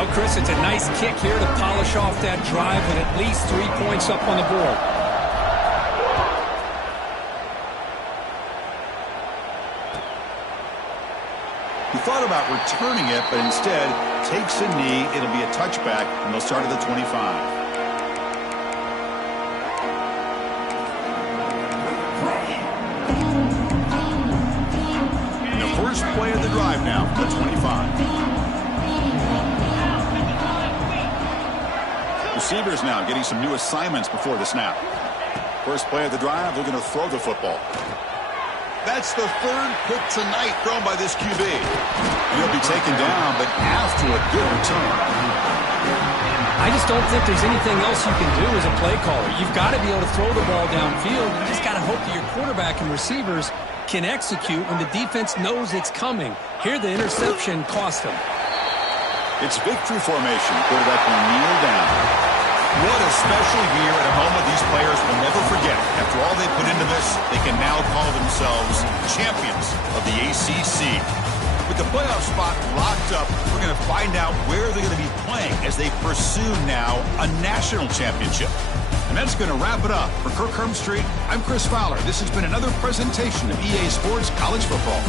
Oh, Chris, it's a nice kick here to polish off that drive with at least 3 points up on the board. He thought about returning it, but instead takes a knee. It'll be a touchback, and they'll start at the 25. First play of the drive now, the 25. Receivers now getting some new assignments before the snap. First play of the drive, they're going to throw the football. That's the third pick tonight thrown by this QB. He'll be taken down, but after a good return. I just don't think there's anything else you can do as a play caller. You've got to be able to throw the ball downfield. You just got to hope that your quarterback and receivers can execute when the defense knows it's coming. Here, the interception cost him. It's victory formation. Quarterback will kneel down. What a special year at a moment these players will never forget. After all they put into this, they can now call themselves champions of the ACC. With the playoff spot locked up, we're going to find out where they're going to be playing as they pursue now a national championship. And that's going to wrap it up. For Kirk Street, I'm Chris Fowler. This has been another presentation of EA Sports College Football.